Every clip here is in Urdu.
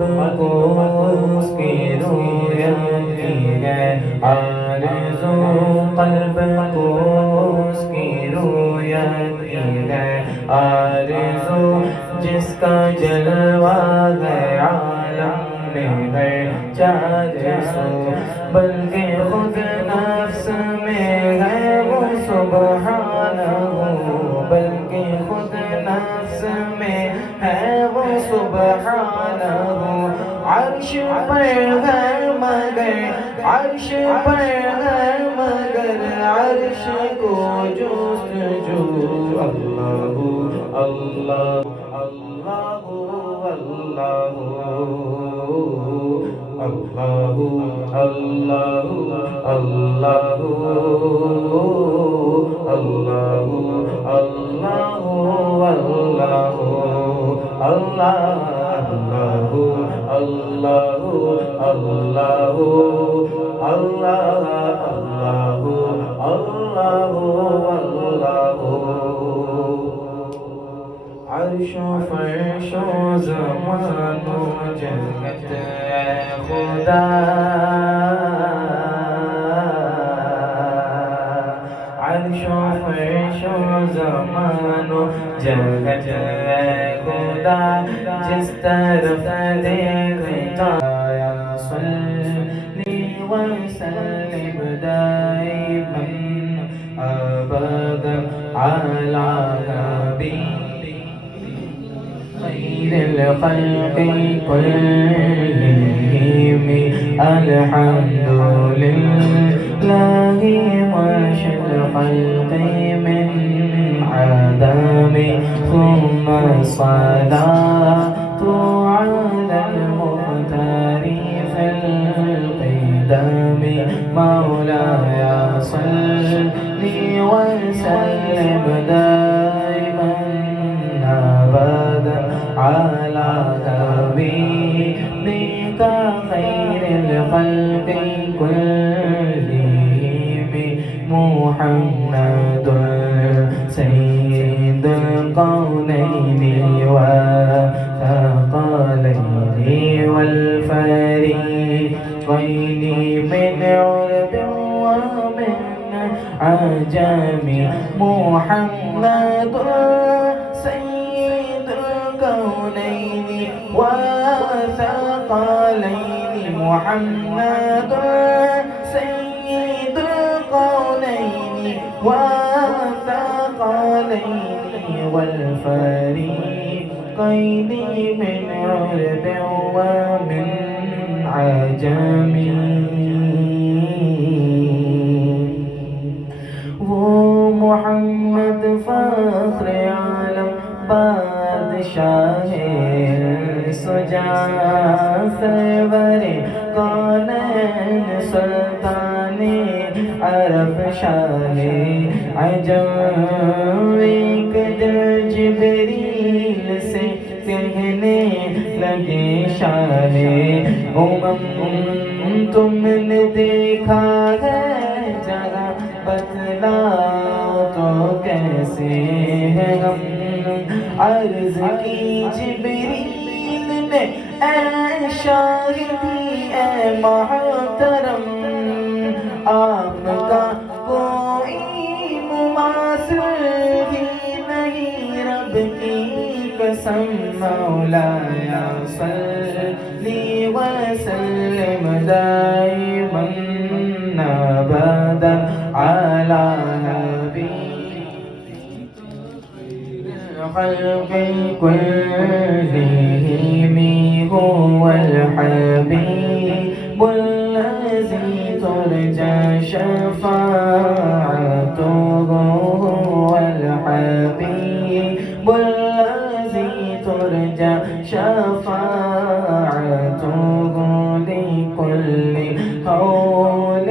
قلب کو اس کی رویتی ہے آرزو، قلب کو اس کی رویتی ہے آرزو، جس کا جلوہ ہے عالم میں ہے چار سو، بلکہ خود نفس میں ہے وہ سبحانہ، بلکہ خود نفس میں ہے وہ سبحانہ، عرش پر ہے مگر عرش پر ہے مگر عرش کو جستجو، اللہ اللہ اللہ اللہ اللہ اللہ اللہ اللہ اللہ عرش و فرش و زمان و جنت اے خدا، عرش و فرش و زمان و جنت اے خدا، جس طرف دیکھتا یا صلی وسلم دائما ابدا علی حبیب خیر الخلق كلهم، الحمد لله واشر الخلق من عدم، ثم الصلاة على المختار في القدم، مولاي صل وسلم دائما ابدا على حبيبك خير الخلق كلهم، محمد سيد الكونين والثقلين والفريقين، من عرب ومن عجم، محمد سيد الكونين والثقلين، محمد سيد الكونين والثقلين والفريقين، من عرب ومن عجم، وہ محمد فخر عالم بادشاہ سجا سرور کونین سلطان عرب شاہ عجم، ایک دل جبریل سے کہنے لگے شاہ تم نے دیکھا ہے جگہ بتلاؤ تو کیسے ہے ہم، عرض کی جبریل نے اے شاہدی اے محترم، آپ کا کوئی مماثل ہی نہیں، رب کی قسم مولاي صلی وسلم دائما ابدا على حبيب خلق كلهم، هو الحبيب الذي ترجى شفاعته، هو الحبيب الذي ترجى شفاعته، لكل هول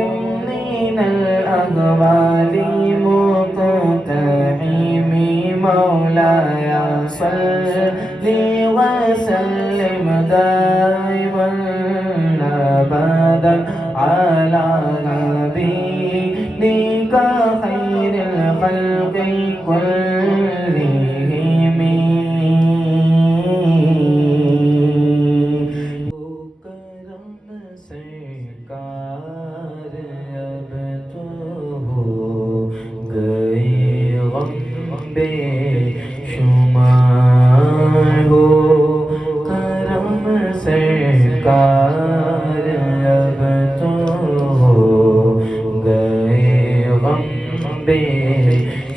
من الأهوال مقتحم، مولاي صل وسلم وسلم دائما أبدا على نبيك خير الخلق كلهم. کرم سرکار اب تو ہو گئے غم بے شمار ہو. کرم سرکار اب تو ہو گئے غم بے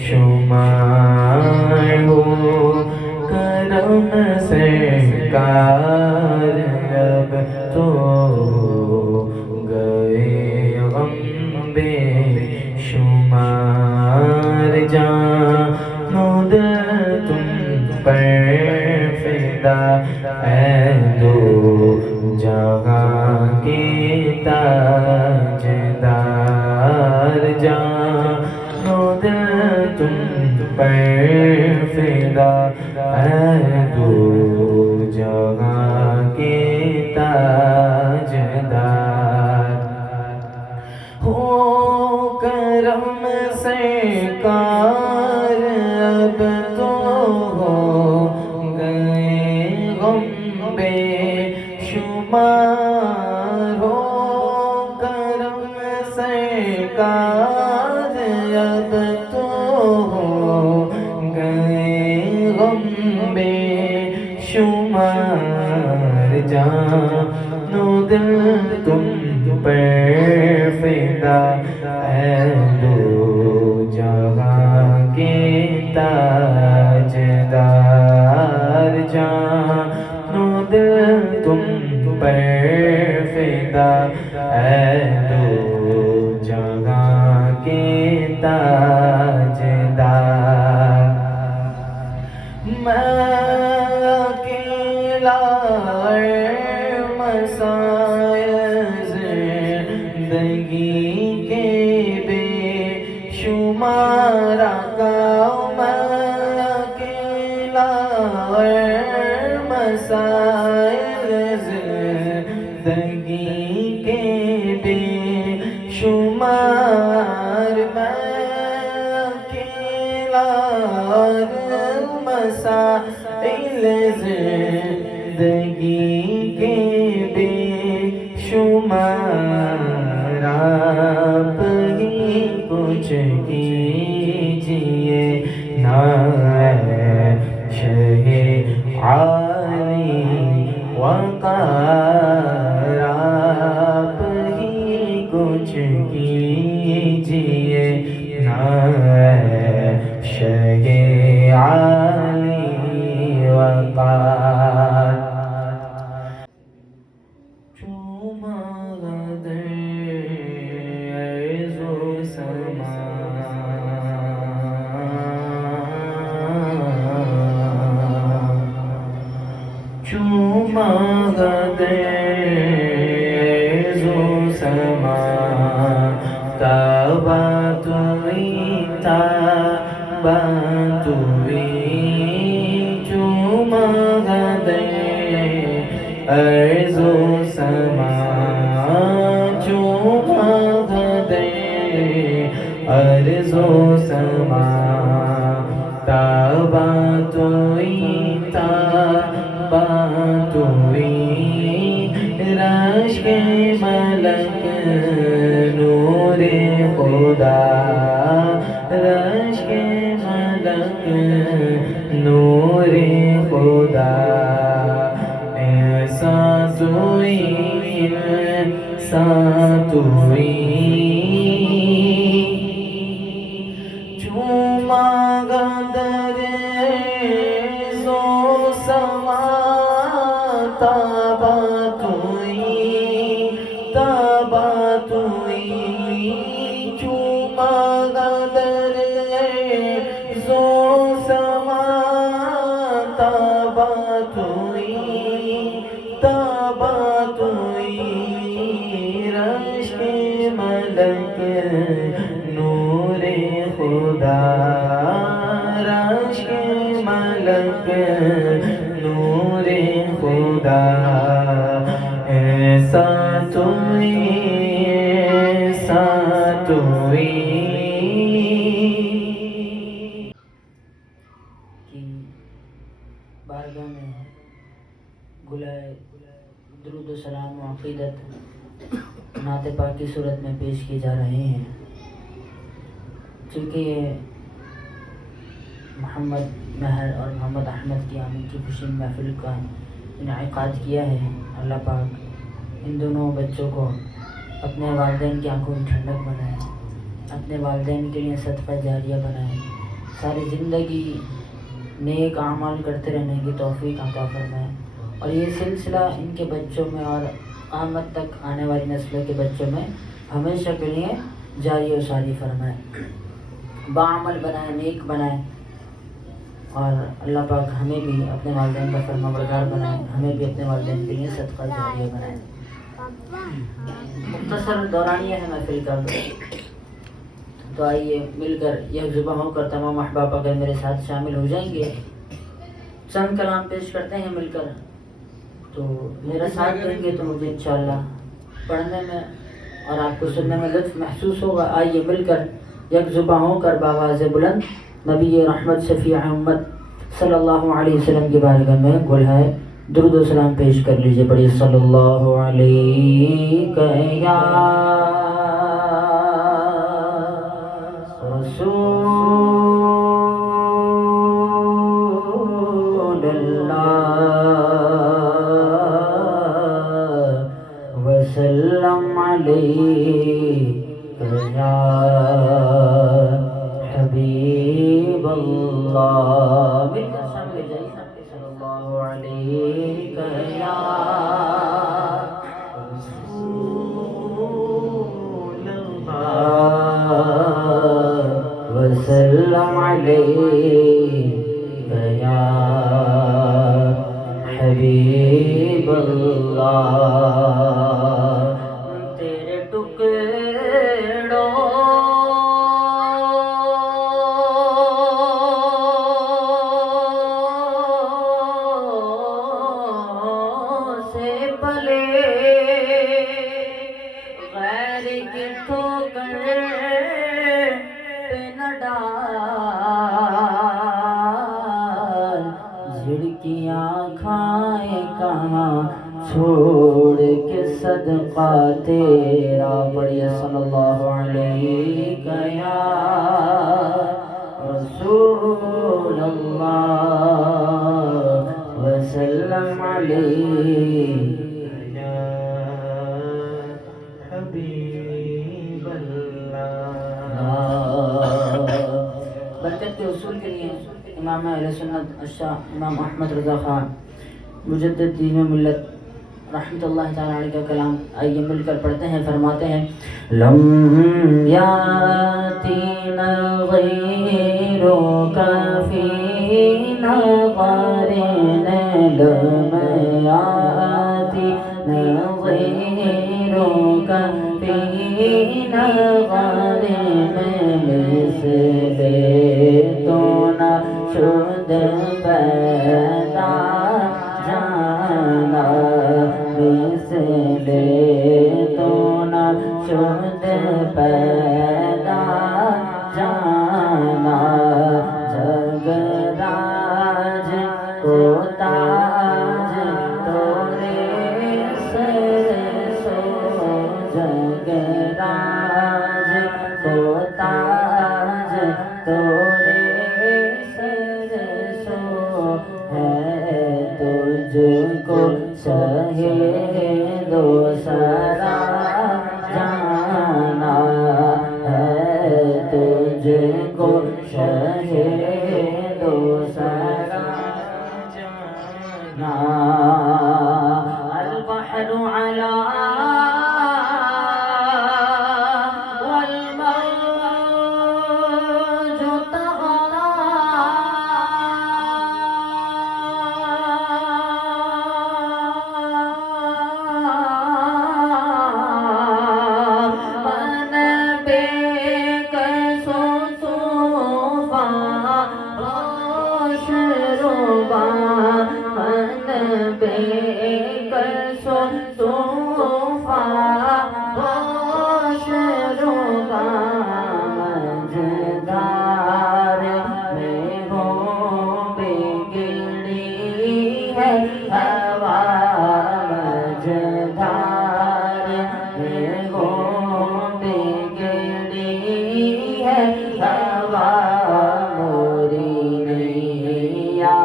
شمار ہو. کرم سرکار اب تو گئے غم بے شمار. جان و دل تم پر فدا اے دو جہاں کے تاجدار. جان و دل تم پر فدا اے دو جہاں کے تاجدار. ہو کرم سرکار اب تو ہو گئے غم بے شمار. ہو کرم سرکار اب تو ہو گئے غم بے شمار. جان و دل تم پر فدا اے دو جہاں کے تاجدار. جان و دل تم پر فدا اے دو جہاں کے تاجدار. میں اکیلا مسائل زندگی کے بے شمار کا. میں اکیلا مسائل زندگی کے بے شمار. میں اکیلا مسائل زندگی کے بے شمار. آپ ہی کچھ کیجئے نا شہ عالی وقار. آپ ہی کچھ کیجئے نا شہ عالی وقار. عرض و سما تاباتوی تاباتوی چوما گدے عرض و سما چوما گدے عرض و سما تاباتوی تاباتوی رشک ملک نور خدا رشک ملک نور خدا ایسا توئی ایسا توئی چوما گدر زو سما تاباتوئی تاباتوئی چوما گدر زو سما تاباتوئی تاباتوئی رشک ملک نور خدا رشک ملک نور خدا خدا ایسا توئی کی بارگاہ میں گلائے درود و سلام و عقیدت نعت پاک کی صورت میں پیش کیے جا رہے ہیں. چونکہ یہ محمد مہر اور محمد احمد کی آمد کی خوشی میں محفل کا انعقاد کیا ہے. اللہ پاک ان دونوں بچوں کو اپنے والدین کی آنکھوں میں ٹھنڈک بنائے, اپنے والدین کے لیے صدقہ جاریہ بنائے, ساری زندگی نیک اعمال کرتے رہنے کی توفیق عطا فرمائے, اور یہ سلسلہ ان کے بچوں میں اور قیامت تک آنے والی نسلوں کے بچوں میں ہمیشہ کے لیے جاری و ساری فرمائے, باعمل بنائے, نیک بنائے, اور اللہ پاک ہمیں بھی اپنے والدین کا فرمانبردار بنائے, ہمیں بھی اپنے والدین کے لیے صدقہ جاریہ بنائے. مختصر دورانیہ ہے محفل کا, تو آئیے مل کر یک زباں ہو کر تمام احباب اگر میرے ساتھ شامل ہو جائیں گے, چند کلام پیش کرتے ہیں مل کر, تو میرا ساتھ دیں گے تو مجھے انشاءاللہ پڑھنے میں اور آپ کو سننے میں لطف محسوس ہوگا. آئیے مل کر یک زباں ہو کر بآواز بلند نبی رحمت شفیع امت صلی اللہ علیہ وسلم کی بارگاہ میں گل ہے درود و سلام پیش کر لیجئے. بڑی صلی اللہ علیہ یا رسول اللہ وسلم علیہ یا حبیب اللہ. مل کر شامل ہو جائیے صلی اللہ علیہ یا رسول اللہ وسلم علیہ یا حبیب اللہ. تیرے ٹکڑوں سے پلے غیر کی ٹھوکر پہ نہ ڈال, جھڑکیاں کھائے کہاں چھوڑ کے صدقہ تیرا. بڑھیا صلی اللہ علیہ یا رسول اللہ وسلم علیہ یا حبیب اللہ. برکت کے حصول کے لیے امام اہل سنت الشاہ امام احمد رضا خان مجدد دین و ملت رحمۃ اللہ تعالی علیہ کا کلام آئیے مل کر پڑھتے ہیں. فرماتے ہیں لم یاتینا غیرک فی نظرین, لم یاتینا غیرک فی نظرین, مثل تو نہ شد پیدا جانا, مثل تو نہ شد پیدا جانا. جگراج کو تاج تورے سر سو, جگراج کو تاج تورے سر سو, ہے تجھ کو شہید و سرا جانا, ہے تجھ کو شہید و سرا جانا. البحر علا والموج طغى, کسو طوفان ہوش روبا مجدار میں ہو بگڑی ہے ہوا مجدار میں ہو بگڑی ہے ہوا موری نیا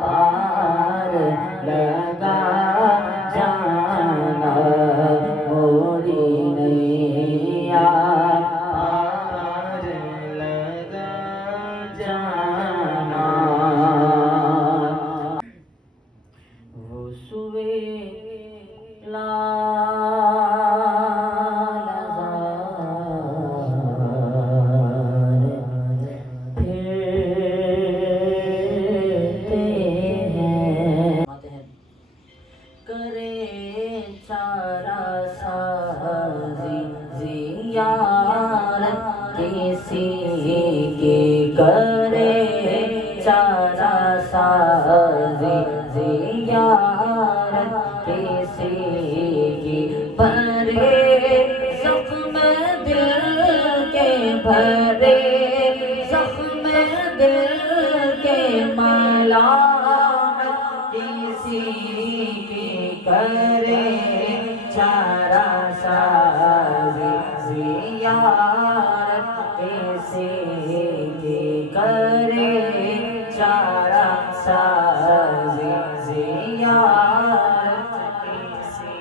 پار لگا جانا موری نیا پار لگا جانا وہ سوے کرے چارہ سازی زیارت کسی کی کرے چارہ سازی زیارت کسی کی بھرے زخم دل کے بھرے زخم دل کے ملامت کسی کی کرے چارہ سازی زیارت کسی کی کرے چارہ سازی زیارت کسی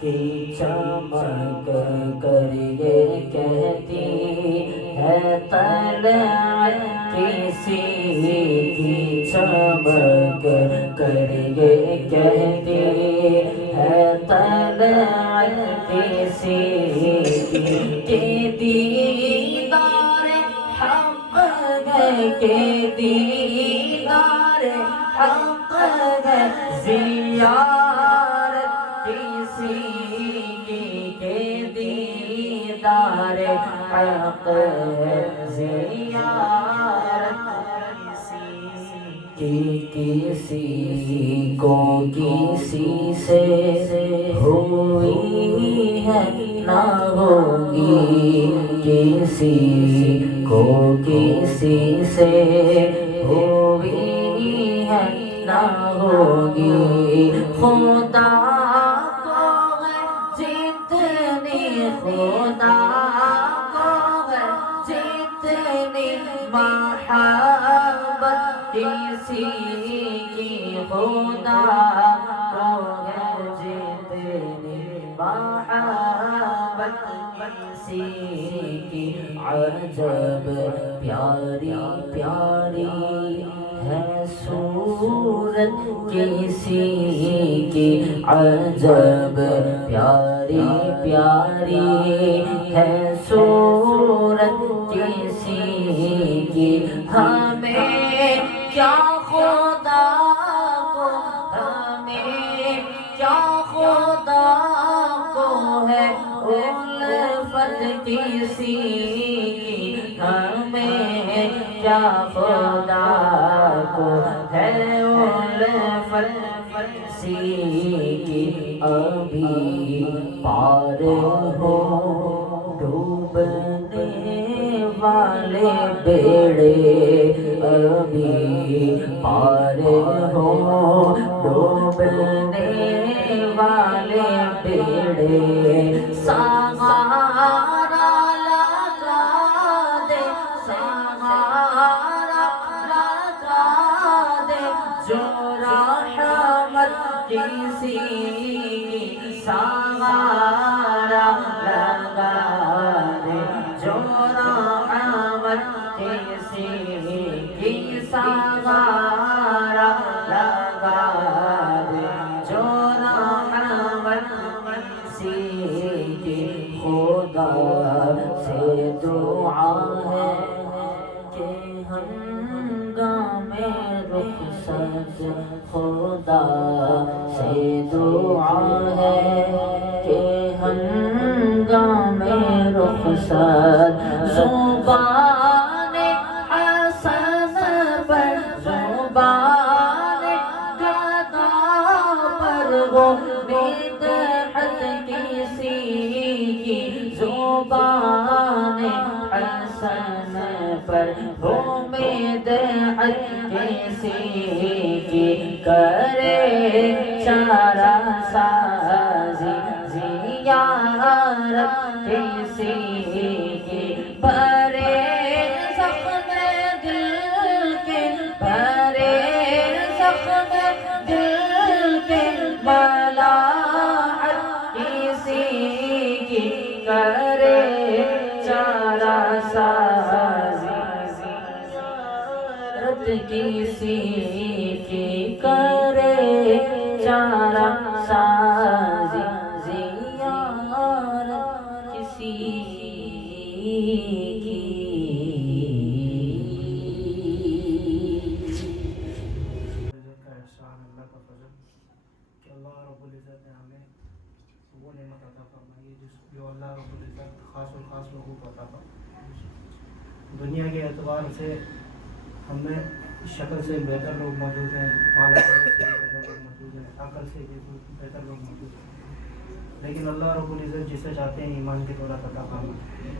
کی چمک کر یہ کہتی ہے طلعت کسی کی چمک کر یہ کہتی ہے طلعت کسی کی دیدار حق ہے کہ دیدار حق ہے زیارت کسی کی کہ دیدار حق ہے زیارت کسی کو کسی سے ہوئی ہے نہ ہوگی کسی کو کسی سے ہوئی ہے نہ ہوگی خدا کو ہے جتنی خدا کو ہے جتنی محبت کسی کی خدا کو ہے جتنی محبت کسی کی عجب پیاری پیاری ہے صورت کسی کی عجب پیاری پیاری ہے صورت کسی کی ہمیں کیا خدا کو ہمیں کیا خدا کو ہے الفت کسی کی ہمیں کیا خدا کو ہے الفت کسی کی ابھی پار ہو ڈوبنے والے بیڑے ابھی پار ہو ڈوبنے والے بیڑے سہارا لگا دے سہارا لگا دے جو رحمت کسی سہارا لگا دے جو رحمت کسی کی سہارا لگا دے جو رحمت کسی کی خدا سے دعا ہے کہ ہنگامے رخصت خدا سے دعا ہے کہ ہنگامے رخصت زبان حسن پر زبان گدا پر وہ مدحت کسی کی زبان حسن پر ہو مدحت کسی کی کرے چارہ سازی زیارت کسی کی بھرے زخم دل کے بھرے زخم دل کے بلاحت کسی کی کرے چارہ سازی زیارت کسی کی کرے چارہ سازی زیارت کسی کی. کا احسان، اللہ کا فضل کہ اللہ رب العزت نے ہمیں وہ نعمت عطا فرمائی ہے جو اللہ رب العزت خاص الخاص لوگوں کو عطا فرمائی. دنیا کے اعتبار سے ہم میں شکل سے بہتر لوگ موجود ہیں، مال سے بہتر لوگ موجود ہیں، عقل سے بہتر لوگ موجود ہیں، لیکن اللہ رب العزت جسے چاہتے ہیں ایمان کی دولت عطا فرماتے ہیں.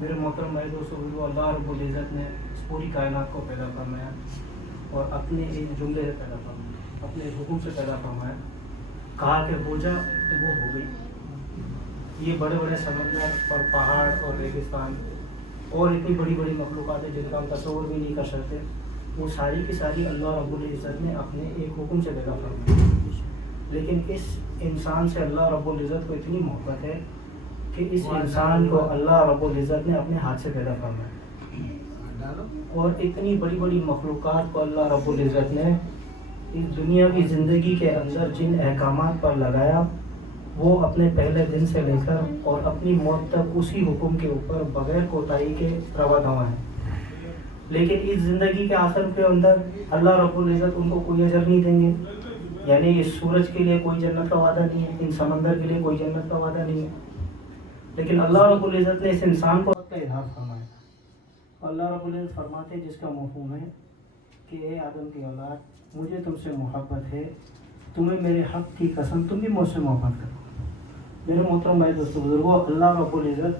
میرے محترم بھائی دوستو، اللہ رب العزت نے اس پوری کائنات کو پیدا فرمایا اور اپنے ایک جملے سے پیدا فرمایا، اپنے حکم سے پیدا فرمایا. کہا کہ ہو جا تو وہ ہو گئی. یہ بڑے بڑے سمندر اور پہاڑ اور ریگستان اور اتنی بڑی بڑی مخلوقات ہیں جن کا ہم تصور بھی نہیں کر سکتے، وہ ساری کی ساری اللہ رب العزت نے اپنے ایک حکم سے پیدا فرمایا. لیکن اس انسان سے اللہ رب العزت کو اتنی محبت ہے کہ اس انسان کو اللہ رب العزت نے اپنے ہاتھ سے پیدا فرمایا، اور اتنی بڑی بڑی مخلوقات کو اللہ رب العزت نے اس دنیا کی زندگی کے اندر جن احکامات پر لگایا وہ اپنے پہلے دن سے لے کر اور اپنی موت تک اسی حکم کے اوپر بغیر کوتاہی کے روا دوا ہیں. لیکن اس زندگی کے آخر کے اندر اللہ رب العزت ان کو کوئی اجر نہیں دیں گے. یعنی اس سورج کے لیے کوئی جنت کا وعدہ نہیں ہے، ان سمندر کے لیے کوئی جنت کا وعدہ نہیں ہے، لیکن اللہ رب العزت نے اس انسان کو کا اظہار فرمایا. اللہ رب العزت فرماتے ہیں جس کا مفہوم ہے کہ اے آدم کی اولاد، مجھے تم سے محبت ہے، تمہیں میرے حق کی قسم تم بھی مجھ سے محبت کرو. میرے محترم بھائی دوستو بزرگوں، اللہ رب العزت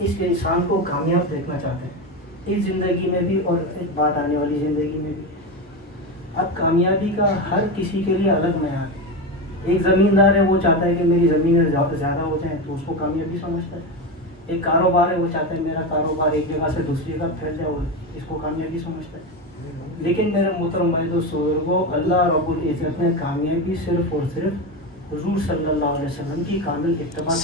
اس انسان کو کامیاب دیکھنا چاہتے ہیں اس زندگی میں بھی اور ایک بات آنے والی زندگی میں بھی. اب کامیابی کا ہر کسی کے لیے الگ معیار ہے. ایک زمیندار ہے، وہ چاہتا ہے کہ میری زمینیں زیادہ ہو جائیں تو اس کو کامیابی سمجھتا ہے. ایک کاروبار ہے، وہ چاہتا ہے میرا کاروبار ایک جگہ سے دوسری جگہ پھیل جائے، وہ اس کو کامیابی سمجھتا ہے. لیکن میرے محترم بھائی دوستو بزرگوں، اللہ رب العزت نے کامیابی صرف اور صرف حضور صلی اللہ علیہ وسلم کی کامل اتباع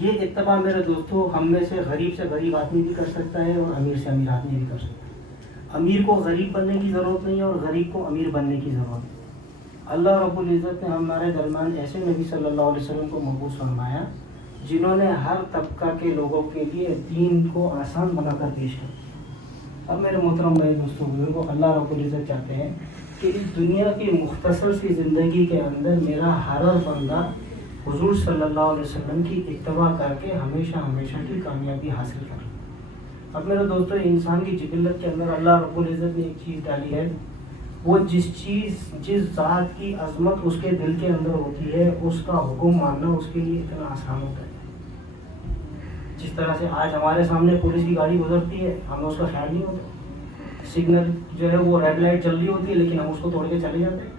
یہ اتباع میرے دوستو ہم میں سے غریب آدمی بھی کر سکتا ہے اور امیر سے امیر آدمی بھی کر سکتا ہے. امیر کو غریب بننے کی ضرورت نہیں ہے اور غریب کو امیر بننے کی ضرورت ہے. اللہ رب العزت نے ہمارے درمیان ایسے نبی صلی اللہ علیہ وسلم کو مبعوث فرمایا جنہوں نے ہر طبقہ کے لوگوں کے لیے دین کو آسان بنا کر پیش کیا. اب میرے محترم بھائی دوستوں بزرگوں، اللہ رب العزت چاہتے ہیں کہ اس دنیا کی مختصر سی زندگی کے اندر میرا ہر بندہ حضور صلی اللہ علیہ وسلم کی اتباع کر کے ہمیشہ کی کامیابی حاصل کرے. اب میرے دوستوں، انسان کی جبلت کے اندر اللہ رب العزت نے ایک چیز ڈالی ہے، وہ جس ذات کی عظمت اس کے دل کے اندر ہوتی ہے اس کا حکم ماننا اس کے لیے اتنا آسان ہوتا ہے. جس طرح سے آج ہمارے سامنے پولیس کی گاڑی گزرتی ہے، ہمیں اس کا خیال نہیں ہوتا. سگنل جو ہے وہ ریڈ لائٹ چل رہی ہوتی ہے لیکن ہم اس کو توڑ کے چلے جاتے ہیں.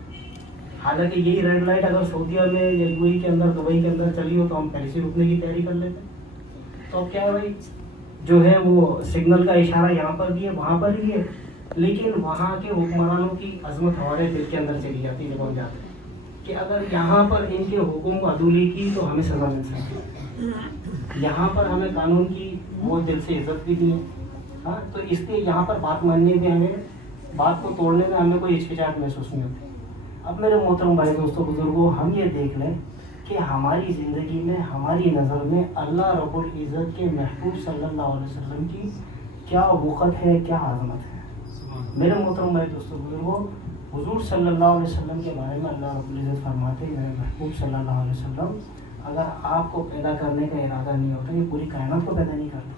حالانکہ یہی ریڈ لائٹ اگر سعودیہ میں یا یو اے کے اندر، دبئی کے اندر چلی ہو تو ہم پہلے سے رکنے کی تیاری کر لیتے ہیں. تو اب کیا ہے بھائی، جو ہے وہ سگنل کا اشارہ یہاں پر بھی ہے وہاں پر بھی ہے، لیکن وہاں کے حکمرانوں کی عظمت ہمارے دل کے اندر چلی جاتی ہے جب ہم جاتے ہیں کہ اگر یہاں پر ان کے حکم کو عدولی کی تو ہمیں سزا مل سکتی ہے. یہاں پر ہمیں قانون کی بہت دل سے عزت بھی دی ہے، ہاں، تو اس لیے یہاں پر بات ماننے میں ہمیں، بات کو توڑنے میں ہمیں کوئی ہچکچاہٹ محسوس نہیں ہوتی. اب میرے محترم بھائی دوستوں بزرگوں، ہم یہ دیکھ لیں کہ ہماری زندگی میں، ہماری نظر میں اللہ رب العزت کے محبوب صلی اللہ علیہ وسلم کی کیا وقت ہے، کیا عظمت ہے. میرے محترم بھائی دوستوں بزرگوں، حضور صلی اللہ علیہ وسلم کے بارے میں اللہ رب العزت فرماتے ہیں میرے محبوب صلی اللہ علیہ وسلم اگر آپ کو پیدا کرنے کا ارادہ نہیں ہوتا، یہ پوری کائنات کو پیدا نہیں کرتا.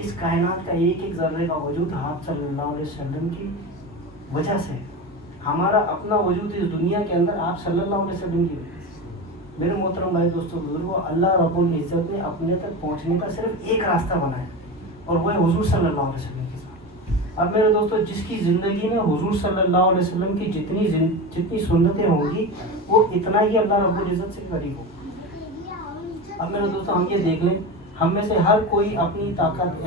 اس کائنات کا ایک ایک ذرے کا وجود آپ صلی اللہ علیہ وسلم کی وجہ سے. ہمارا اپنا وجود اس دنیا کے اندر آپ صلی اللہ علیہ وسلم کی وجہ سے. میرے محترم بھائی دوستوں بزرگوں، اللہ رب العزت نے اپنے تک پہنچنے کا صرف ایک راستہ بنایا اور وہ ہے حضور صلی اللہ علیہ وسلم کے ساتھ. اب میرے دوستوں، جس کی زندگی میں حضور صلی اللہ علیہ وسلم کی جتنی سنتیں ہوں گی وہ اتنا ہی اللہ رب العزت سے قریب ہوگا. اب میرے دوستوں ہم یہ دیکھ لیں، ہم میں سے ہر کوئی اپنی طاقت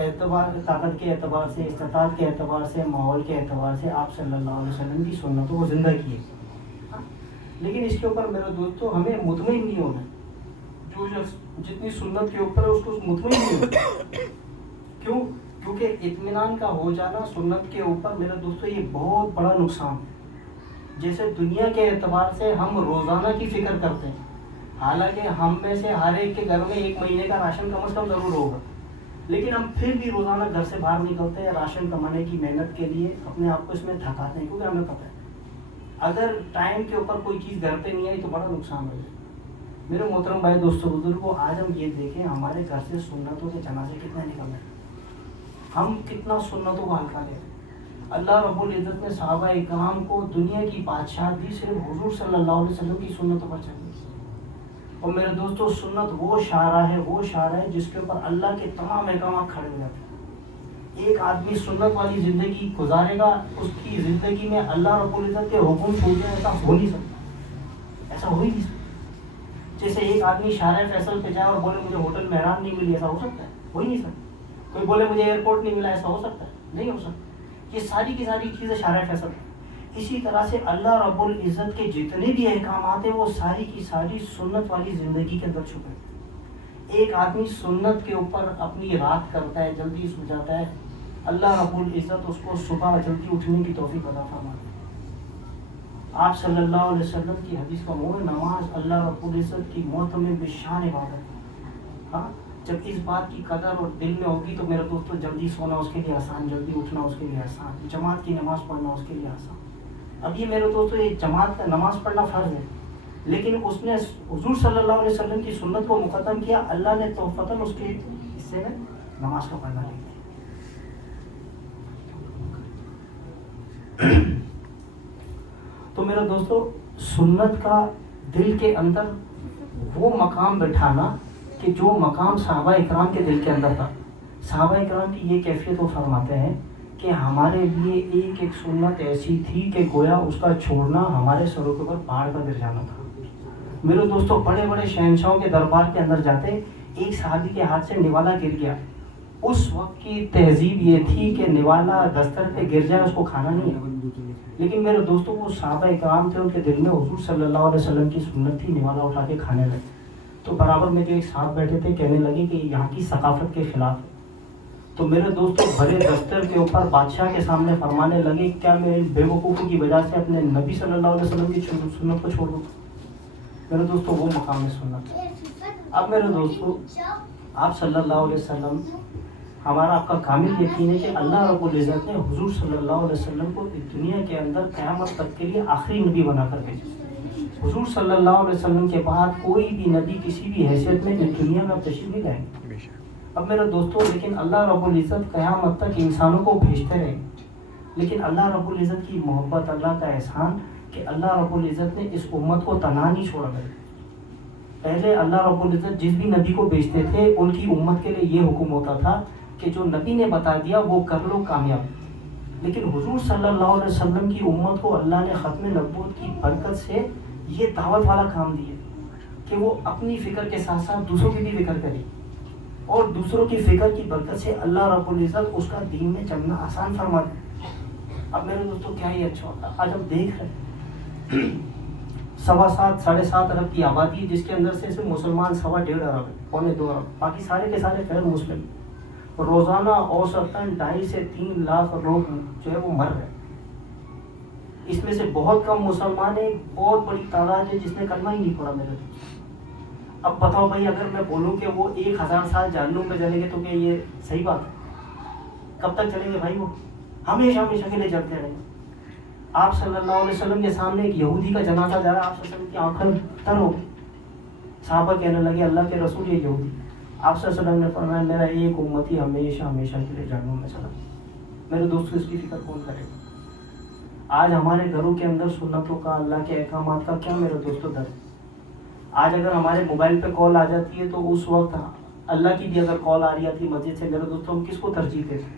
کے اعتبار سے، استطاعت کے اعتبار سے، ماحول کے اعتبار سے آپ صلی اللہ علیہ وسلم کی سنتوں کو زندہ کیے. لیکن اس کے اوپر میرے دوستوں ہمیں مطمئن نہیں ہونا. جو شخص جتنی سنت کے اوپر ہے اس کو مطمئن نہیں ہونا. کیوں؟ کیونکہ اطمینان کا ہو جانا سنت کے اوپر میرے دوستوں یہ بہت بڑا نقصان ہے. جیسے دنیا کے اعتبار سے ہم روزانہ کی فکر کرتے ہیں، حالانکہ ہم میں سے ہر ایک کے گھر میں 1 مہینے کا راشن کم از کم ضرور ہوگا، لیکن ہم پھر بھی روزانہ گھر سے باہر نکلتے ہیں راشن کمانے کی محنت کے لیے، اپنے آپ کو اس میں تھکاتے ہیں، کیونکہ ہمیں پتہ ہے اگر ٹائم کے اوپر کوئی چیز گھر پہ نہیں آئی تو بڑا نقصان ہو جائے. میرے محترم بھائی دوستوں بزرگوں، آج ہم یہ دیکھیں ہمارے گھر سے سنتوں کے جنازے کتنے نکل رہے ہیں، ہم کتنا سنتوں کو ہلکا لے رہے ہیں. اللہ رب العزت نے صحابہ اکرام کو دنیا کی بادشاہ دی صرف حضور صلی اللہ علیہ وسلم کی سنتوں پر چلنے. اور میرے دوستوں سنت وہ شارہ ہے جس کے اوپر اللہ کے تمام احکامات کھڑے ہو جاتے ہیں. ایک آدمی سنت والی زندگی گزارے گا، اس کی زندگی میں اللہ رب العزت کے حکم چھوٹے ایسا ہو نہیں سکتا، ایسا ہو ہی نہیں سکتا. جیسے ایک آدمی شارع فیصل پہ جائے اور بولے مجھے ہوٹل مہران نہیں ملی، ایسا ہو سکتا ہے؟ ہو ہی نہیں سکتا. کوئی بولے مجھے ایئرپورٹ نہیں ملا، ایسا ہو سکتا ہے؟ نہیں ہو سکتا. یہ ساری کی ساری چیزیں شارع فیصل ہیں. اسی طرح سے اللہ رب العزت کے جتنے بھی احکامات ہیں وہ ساری کی ساری سنت والی زندگی کے اندر چھپے. ایک آدمی سنت کے اوپر اپنی رات کرتا ہے، جلدی سو جاتا ہے، اللہ رب العزت اس کو صبح جلدی اٹھنے کی توفیق عطا فرماتا ہے. آپ صلی اللہ علیہ وسلم کی حدیث کا وہ نماز اللہ رب العزت کی معتمد بشان عبادت ہے. ہاں، جب اس بات کی قدر اور دل میں ہوگی تو میرے دوستو جلدی سونا اس کے لیے آسان، جلدی اٹھنا اس کے لیے آسان، جماعت کی نماز پڑھنا اس کے لیے آسان. اب یہ میرے دوستو یہ جماعت کا نماز پڑھنا فرض ہے، لیکن اس نے حضور صلی اللہ علیہ وسلم کی سنت کو مقدم کیا. اللہ نے توفتاً اس کے حصے میں نماز کا پڑھنا لکھ دیا. تو میرے دوستو سنت کا دل کے اندر وہ مقام بٹھانا کہ جو مقام صحابہ اکرام کے دل کے اندر تھا. صحابہ اکرام کی یہ کیفیت وہ فرماتے ہیں کہ ہمارے لیے ایک ایک سنت ایسی تھی کہ گویا اس کا چھوڑنا ہمارے سروں کے اوپر پہاڑ کا گر جانا تھا. میرے دوستو بڑے بڑے شہنشاہوں کے دربار کے اندر جاتے ایک صحابی کے ہاتھ سے نوالا گر گیا. اس وقت کی تہذیب یہ تھی کہ نوالا دستر پہ گر جائے اس کو کھانا نہیں ہے، لیکن میرے دوستو وہ صحابہ اکرام تھے، ان کے دل میں حضور صلی اللہ علیہ وسلم کی سنت تھی، نوالا اٹھا کے کھانے لگے. تو برابر میں جو ایک صاحب بیٹھے تھے کہنے لگے کہ یہاں کی ثقافت کے خلاف. تو میرے دوستو بڑے دستر کے اوپر بادشاہ کے سامنے فرمانے لگے کیا میں بے وقوفی کی وجہ سے اپنے نبی صلی اللہ علیہ وسلم کی سنت کو چھوڑ دوں؟ میرے دوستو وہ مقام ہے سنت. اب میرے دوستو آپ صلی اللہ علیہ وسلم، ہمارا آپ کا کامل یقین ہے کہ اللہ رب العزت نے حضور صلی اللہ علیہ وسلم کو اس دنیا کے اندر قیامت تک کے لیے آخری نبی بنا کر بھیجا. حضور صلی اللہ علیہ وسلم کے بعد کوئی بھی نبی کسی بھی حیثیت میں اس دنیا میں تشریف نہیں لائیں گے. اب میرے دوستو لیکن اللہ رب العزت قیامت تک انسانوں کو بھیجتے رہیں گے. لیکن اللہ رب العزت کی محبت، اللہ کا احسان کہ اللہ رب العزت نے اس امت کو تنہا نہیں چھوڑا ہے. پہلے اللہ رب العزت جس بھی نبی کو بھیجتے تھے ان کی امت کے لیے یہ حکم ہوتا تھا کہ جو نبی نے بتا دیا وہ کر لو، کامیاب. لیکن حضور صلی اللہ علیہ وسلم کی امت کو اللہ نے ختم نبوت کی برکت سے یہ دعوت والا کام دیا کہ وہ اپنی فکر کے ساتھ ساتھ دوسروں کی بھی فکر کرے، اور دوسروں کی فکر کی برکت سے اللہ رب العزت اس کا دین میں چلنا آسان فرما دے. اب میرے دوستوں کیا ہی اچھا ہوتا. آج ہم دیکھ رہے ہیں 7.25 7.5 ارب کی آبادی ہے، جس کے اندر سے صرف مسلمان 1.5 ارب ہے، 1.25 ارب، باقی سارے کے سارے غیر مسلم. روزانہ اوسطاً 2.5 سے 3 لاکھ لوگ جو ہے وہ مر رہے ہیں. اس میں سے بہت کم مسلمان ہیں، بہت بڑی تعداد ہے جس نے کلمہ ہی نہیں پڑھا. میرے دوست اب بتاؤ بھائی، اگر میں بولوں کہ وہ 1000 سال جہنم میں جلیں گے تو کیا یہ صحیح بات ہے؟ کب تک چلیں گے بھائی؟ وہ ہمیشہ ہمیشہ کے لیے جلتے رہیں گے. آپ صلی اللہ علیہ وسلم کے سامنے ایک یہودی کا جنازہ جا رہا، آپ صلی اللہ علیہ وسلم کی آنکھیں تر ہو گئی. صحابہ کہنے لگے اللہ کے رسول یہ یہودی. آپ صلی اللہ علیہ وسلم نے فرمایا میرا ایک امتی ہمیشہ ہمیشہ کے لیے جہنم میں چلا. میرے دوستو اس کی فکر کون کرے گا؟ آج ہمارے گھروں کے اندر سنتوں کا، اللہ کے احکامات کا کیا میرے دوستوں در؟ آج اگر ہمارے موبائل پہ کال آ جاتی ہے تو اس وقت اللہ کی بھی اگر کال آ رہی آتی مسجد سے میرے دوستوں، ہم کس کو ترجیح دیتے ہیں؟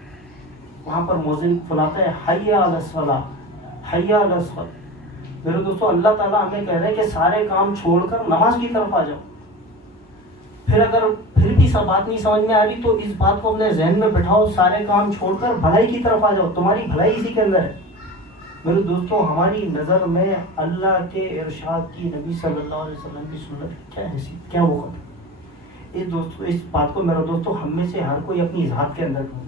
وہاں پر مؤذن بلاتا ہے حی علی الصلاۃ، حی علی الصلاۃ۔ میرے دوستوں اللہ تعالیٰ ہمیں کہہ رہے ہیں کہ سارے کام چھوڑ کر نماز کی طرف آ جاؤ۔ پھر اگر پھر بھی سب بات نہیں سمجھ میں آ رہی تو اس بات کو اپنے ذہن میں بٹھاؤ، سارے کام چھوڑ کر بھلائی کی طرف آ جاؤ، تمہاری بھلائی اسی کے اندر ہے۔ میرے دوستوں ہماری نظر میں اللہ کے ارشاد کی، نبی صلی اللہ علیہ وسلم کی سنت کیا حیثیت، کیا وقت ہے؟ اس بات کو میرے دوستوں ہم میں سے ہر کوئی اپنی ذات کے اندر کرے،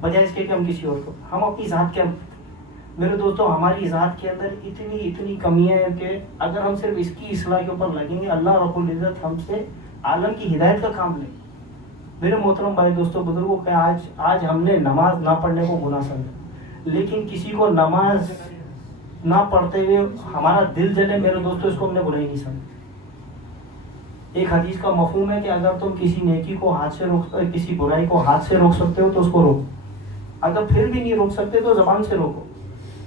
بجائے اس کے کہ ہم کسی اور کو، ہم اپنی ذات کے اندر۔ میرے دوستوں ہماری ذات کے اندر اتنی کمیاں ہیں کہ اگر ہم صرف اس کی اصلاح کے اوپر لگیں گے، اللہ رب العزت ہم سے عالم کی ہدایت کا کام لیں۔ میرے محترم بھائی دوستوں بزرگوں کہ آج ہم نے نماز نہ پڑھنے کو گناہ سمجھا، لیکن کسی کو نماز نہ پڑھتے ہوئے ہمارا دل جلے، میرے دوستوں اس کو ہم نے برائی نہیں سمجھا۔ ایک حدیث کا مفہوم ہے کہ اگر تم کسی نیکی کو ہاتھ سے روک، کسی برائی کو ہاتھ سے روک سکتے ہو تو اس کو روکو، اگر پھر بھی نہیں روک سکتے تو زبان سے روکو،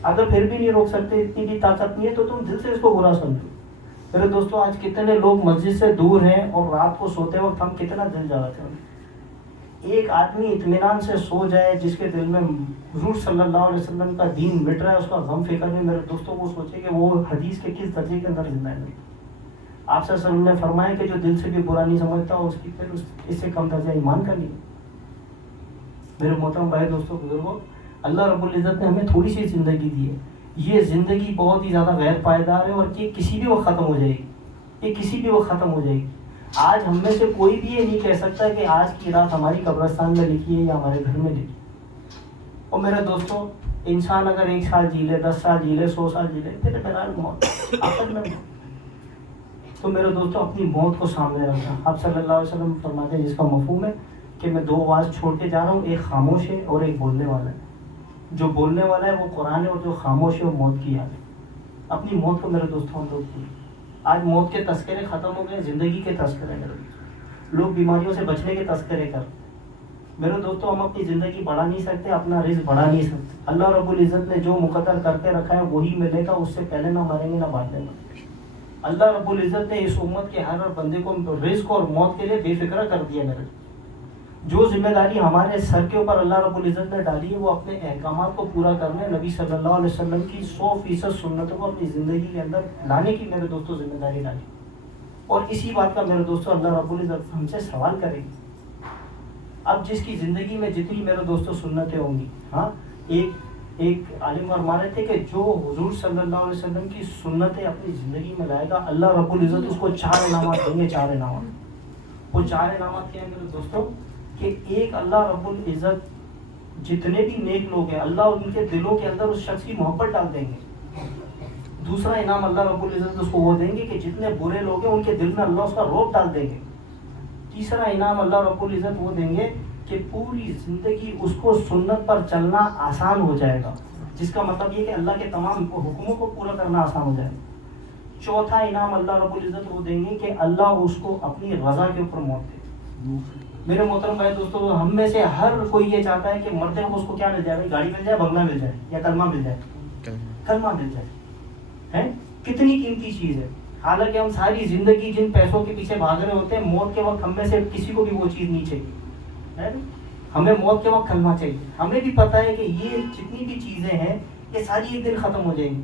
اگر پھر بھی نہیں روک سکتے، اتنی بھی طاقت نہیں ہے تو تم دل سے اس کو برا سمجھو۔ میرے دوستوں آج کتنے لوگ مسجد سے دور ہیں اور رات کو سوتے وقت ہم کتنا دل جلاتے ہیں۔ ایک آدمی اطمینان سے سو جائے جس کے دل میں حضور صلی اللہ علیہ وسلم کا دین مٹ رہا ہے، اس کا غم فکر میں، میرے دوستوں وہ سوچے کہ وہ حدیث کے کس درجے کے اندر زندہ ہے۔ آپ صلی اللہ علیہ وسلم نے فرمایا کہ جو دل سے بھی برا نہیں سمجھتا اس کی پھر اس سے کم درجہ ایمان کا نہیں۔ میرے محترم بھائی دوستوں بزرگوں، اللہ رب العزت نے ہمیں تھوڑی سی زندگی دی ہے، یہ زندگی بہت ہی زیادہ غیر پائیدار ہے اور یہ کسی بھی وقت ختم ہو جائے گی، یہ کسی بھی وقت ختم ہو جائے گی۔ آج ہم میں سے کوئی بھی یہ نہیں کہہ سکتا کہ آج کی رات ہماری قبرستان میں لکھی ہے یا ہمارے گھر میں لکھی۔ اور میرے دوستوں انسان اگر 1 سال جی لے، 10 سال جی لے، 100 سال جی لے، پھر بہرحال موت آخر میں۔ تو میرے دوستوں اپنی موت کو سامنے رکھنا، آپ صلی اللہ علیہ وسلم فرماتے ہیں جس کا مفہوم ہے کہ میں 2 آواز چھوڑ کے جا رہا ہوں، ایک خاموش ہے اور ایک بولنے والا ہے۔ جو بولنے والا ہے وہ قرآن ہے اور جو خاموش ہے وہ موت کی یاد ہے۔ اپنی موت کو میرے دوستوں ہم لوگ بھولیں۔ آج موت کے تذکرے ختم ہو گئے، زندگی کے تذکرے کر رہے ہیں لوگ، بیماریوں سے بچنے کے تذکرے کر۔ میرے دوستوں ہم اپنی زندگی بڑھا نہیں سکتے، اپنا رزق بڑھا نہیں سکتے۔ اللہ رب العزت نے جو مقدر کر کے رکھا ہے وہی ملے گا، اس سے پہلے نہ مریں گے نہ بعد میں مریں گے۔ اللہ رب العزت نے اس امت کے ہر بندے کو رزق اور موت کے لیے بے فکر کر دیا۔ میرے جو ذمہ داری ہمارے سر کے اوپر اللہ رب العزت نے ڈالی ہے وہ اپنے احکامات کو پورا کرنے، نبی صلی اللہ علیہ وسلم کی 100% سنتوں کو اپنی زندگی کے اندر لانے کی میرے دوستوں ذمہ داری ڈالی، اور اسی بات کا میرے دوستوں اللہ رب العزت ہم سے سوال کرے گی۔ اب جس کی زندگی میں جتنی میرے دوستوں سنتیں ہوں گی، ہاں ایک عالم فرما رہے تھے کہ جو حضور صلی اللہ علیہ وسلم کی سنتیں اپنی زندگی میں لائے گا اللہ رب العزت اس کو 4 انعامات دیں گے۔ 4 انعامات، وہ 4 انعامات کیا ہیں میرے دوستوں؟ کہ ایک اللہ رب العزت جتنے بھی نیک لوگ ہیں اللہ ان کے دلوں کے اندر اس شخص کی محبت ڈال دیں گے۔ دوسرا انعام اللہ رب العزت اس کو وہ دیں گے کہ جتنے برے لوگ ہیں ان کے دل میں اللہ اس کا رعب ڈال دیں گے۔ تیسرا انعام اللہ رب العزت وہ دیں گے کہ پوری زندگی اس کو سنت پر چلنا آسان ہو جائے گا، جس کا مطلب یہ کہ اللہ کے تمام حکموں کو پورا کرنا آسان ہو جائے گا۔ چوتھا انعام اللہ رب العزت وہ دیں گے کہ اللہ اس کو اپنی رضا کے اوپر موت دے۔ میرے محترم بھائی دوستوں ہم میں سے ہر کوئی یہ چاہتا ہے کہ مرتے وقت اس کو کیا مل جائے، بھائی گاڑی مل جائے، بنگلہ مل جائے، یا کلمہ مل جائے، کلمہ مل جائے، ہے کتنی قیمتی چیز ہے۔ حالانکہ ہم ساری زندگی جن پیسوں کے پیچھے بھاگ رہے ہوتے ہیں، موت کے وقت ہم میں سے کسی کو بھی وہ چیز نہیں چاہیے۔ ہمیں موت کے وقت کلمہ چاہیے۔ ہمیں بھی پتہ ہے کہ یہ جتنی بھی چیزیں ہیں یہ ساری ایک دن ختم ہو جائیں گی۔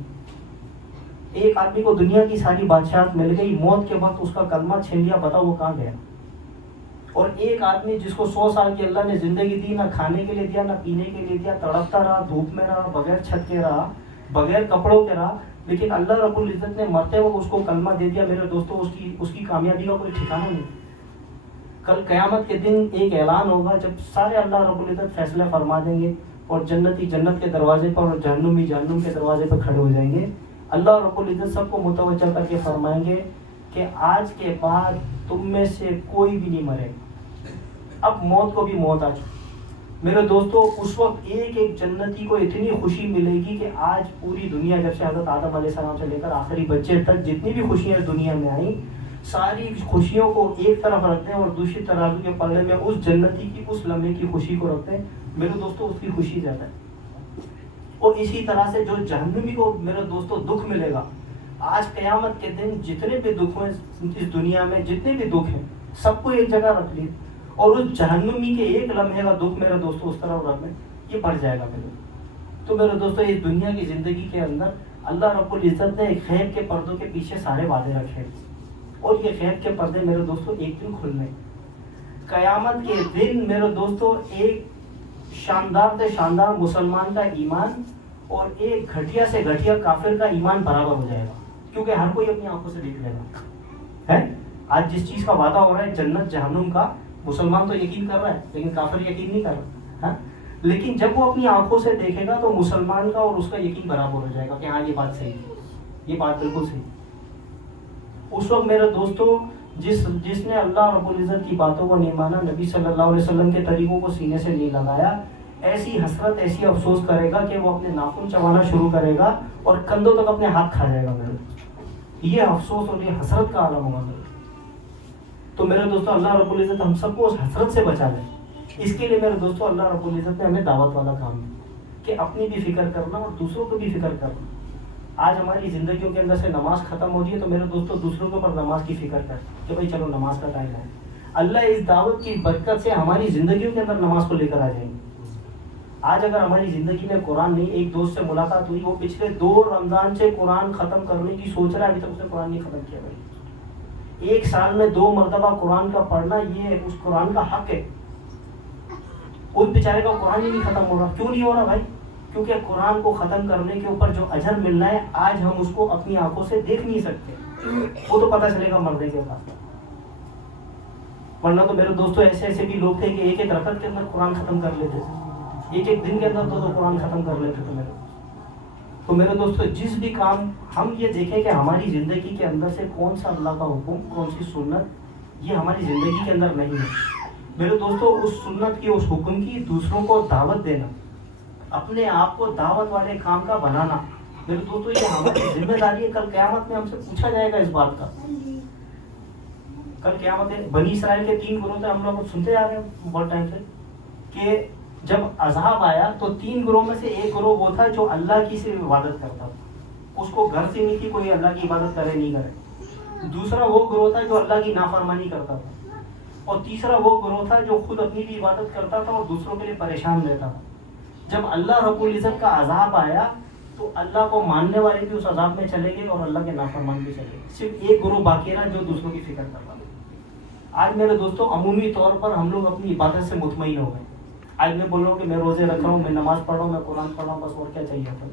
ایک آدمی کو دنیا کی ساری بادشاہت مل گئی، موت کے وقت اس کا کلمہ چھین لیا، بتاؤ وہ کہاں گیا؟ اور ایک آدمی جس کو 100 سال کی اللہ نے زندگی دی، نہ کھانے کے لیے دیا نہ پینے کے لیے دیا، تڑپتا رہا، دھوپ میں رہا، بغیر چھت کے رہا، بغیر کپڑوں کے رہا، لیکن اللہ رب العزت نے مرتے وقت اس کو کلمہ دے دیا۔ میرے دوستوں اس کی کامیابی کا کوئی ٹھکانہ نہیں۔ کل قیامت کے دن ایک اعلان ہوگا جب سارے اللہ رب العزت فیصلہ فرما دیں گے اور جنتی جنت کے دروازے پر اور جہنمی جہنم کے دروازے پر کھڑے ہو جائیں گے۔ اللہ رب العزت سب کو متوجہ کر کے فرمائیں گے کہ آج کے بعد تم میں سے کوئی بھی نہیں مرے، اب موت کو بھی موت آ چکی۔ میرے دوستو اس وقت ایک ایک جنتی کو اتنی خوشی ملے گی کہ آج پوری دنیا جب سے حضرت آدم علیہ السلام سے لے کر آخری بچے تک جتنی بھی خوشیاں دنیا میں آئیں، ساری خوشیوں کو ایک طرف رکھتے ہیں اور دوسری ترازو کے پلڑے میں اس جنتی کی اس لمحے کی خوشی کو رکھتے ہیں۔ میرے دوستو اس کی خوشی زیادہ ہے، اور اسی طرح سے جو جہنمی کو میرے دوستوں دکھ ملے گا، آج قیامت کے دن جتنے بھی دکھ ہیں اس دنیا میں، جتنے بھی دکھ ہیں سب کو ایک جگہ رکھ لی، اور اس جہنمی کے ایک لمحے کا دکھ میرے دوستوں اس طرح رکھ لیں، یہ بڑھ جائے گا پھر۔ تو میرے دوستوں اس دنیا کی زندگی کے اندر اللہ رب العزت نے ایک غیب کے پردوں کے پیچھے سارے وعدے رکھے، اور یہ غیب کے پردے میرے دوستوں ایک دن کھلنے۔ قیامت کے دن میرے دوستوں ایک شاندار سے شاندار مسلمان کا ایمان اور ایک گھٹیا سے گھٹیا کافر کا ایمان برابر ہو جائے گا، کیونکہ ہر کوئی اپنی آنکھوں سے دیکھ لے گا ہے۔ آج جس چیز کا وعدہ ہو رہا ہے جنت جہنم کا، مسلمان تو یقین کر رہا ہے لیکن کافر یقین نہیں کر رہا ہے، لیکن جب وہ اپنی آنکھوں سے دیکھے گا تو مسلمان کا اور اس کا یقین برابر ہو جائے گا کہ ہاں یہ بات صحیح ہے، یہ بات بالکل صحیح۔ اس وقت میرے دوستوں جس نے اللہ رب العزت کی باتوں کو نہیں مانا، نبی صلی اللہ علیہ وسلم کے طریقوں کو سینے سے نہیں لگایا، ایسی حسرت ایسی افسوس کرے گا کہ وہ اپنے ناخن چبانا شروع کرے گا اور کندھوں تک اپنے ہاتھ کھا جائے گا میرے۔ یہ افسوس اور یہ حسرت کا عالم ہوگا میرے۔ تو میرے دوستوں اللہ رب العزت ہم سب کو اس حسرت سے بچا لے۔ اس کے لیے میرے دوستوں اللہ رب العزت نے ہمیں دعوت والا کام دیا کہ اپنی بھی فکر کرنا اور دوسروں کو بھی فکر کرنا۔ آج ہماری زندگیوں کے اندر سے نماز ختم ہو رہی ہے تو میرے دوستوں دوسروں کے اوپر نماز کی فکر کر کہ بھائی چلو نماز کا ٹائم ہے۔ اللہ اس دعوت کی برکت سے ہماری زندگیوں کے اندر نماز کو لے کر آ جائیں گے۔ آج اگر ہماری زندگی میں قرآن نہیں، ایک دوست سے ملاقات ہوئی، وہ پچھلے 2 رمضان سے قرآن ختم کرنے کی سوچ رہا ہے، ابھی تک اس نے قرآن نہیں ختم کیا بھائی۔ 1 سال میں 2 مرتبہ قرآن کا پڑھنا یہ اس قرآن کا حق ہے۔ اس بیچارے کا قرآن ہی نہیں ختم ہو رہا۔ کیوں نہیں ہو رہا بھائی؟ کیونکہ قرآن کو ختم کرنے کے اوپر جو اجر ملنا ہے آج ہم اس کو اپنی آنکھوں سے دیکھ نہیں سکتے، وہ تو پتہ چلے گا مرنے کے بعد۔ ورنہ تو میرے دوستوں ایسے بھی لوگ تھے کہ ایک رکعت کے اندر قرآن ختم کر لیتے تھے، ایک دن کے اندر 2 قرآن ختم کر لیتے تھے میرے۔ تو میرے دوستوں جس بھی کام ہم یہ دیکھیں کہ ہماری زندگی کے اندر سے کون سا اللہ کا حکم، کون سی سنت یہ ہماری زندگی کے اندر نہیں ہے، میرے دوستوں اس سنت کی، اس حکم کی دوسروں کو دعوت دینا، اپنے آپ کو دعوت والے کام کا بنانا، میرے دوستوں یہ ہماری ذمہ داری ہے۔ کل قیامت میں ہم سے پوچھا جائے گا اس بات کا۔ کل قیامت میں بنی اسرائیل کے 3 گروہ تھے، ہم لوگ سنتے آ رہے ہیں بہت ٹائم سے کہ جب عذاب آیا تو 3 گروہ میں سے ایک گروہ وہ تھا جو اللہ کی صرف عبادت کرتا تھا، اس کو گھر سے نہیں تھی کوئی اللہ کی عبادت کرے نہیں کرے۔ دوسرا وہ گروہ تھا جو اللہ کی نافرمانی کرتا تھا، اور تیسرا وہ گروہ تھا جو خود اپنی بھی عبادت کرتا تھا اور دوسروں کے لیے پریشان رہتا تھا۔ جب اللہ رب العزت کا عذاب آیا تو اللہ کو ماننے والے بھی اس عذاب میں چلے گئے اور اللہ کے نافرمان بھی چلے گئے، صرف ایک گروہ باقی رہا جو دوسروں کی فکر کرتا تھا۔ آج میرے دوستوں عمومی طور پر ہم لوگ اپنی عبادت سے مطمئن ہو گئے۔ آج میں بول رہا ہوں کہ میں روزے رکھ رہا ہوں، میں نماز پڑھ رہا ہوں، میں قرآن پڑھ رہا ہوں، بس اور کیا چاہیے تھا۔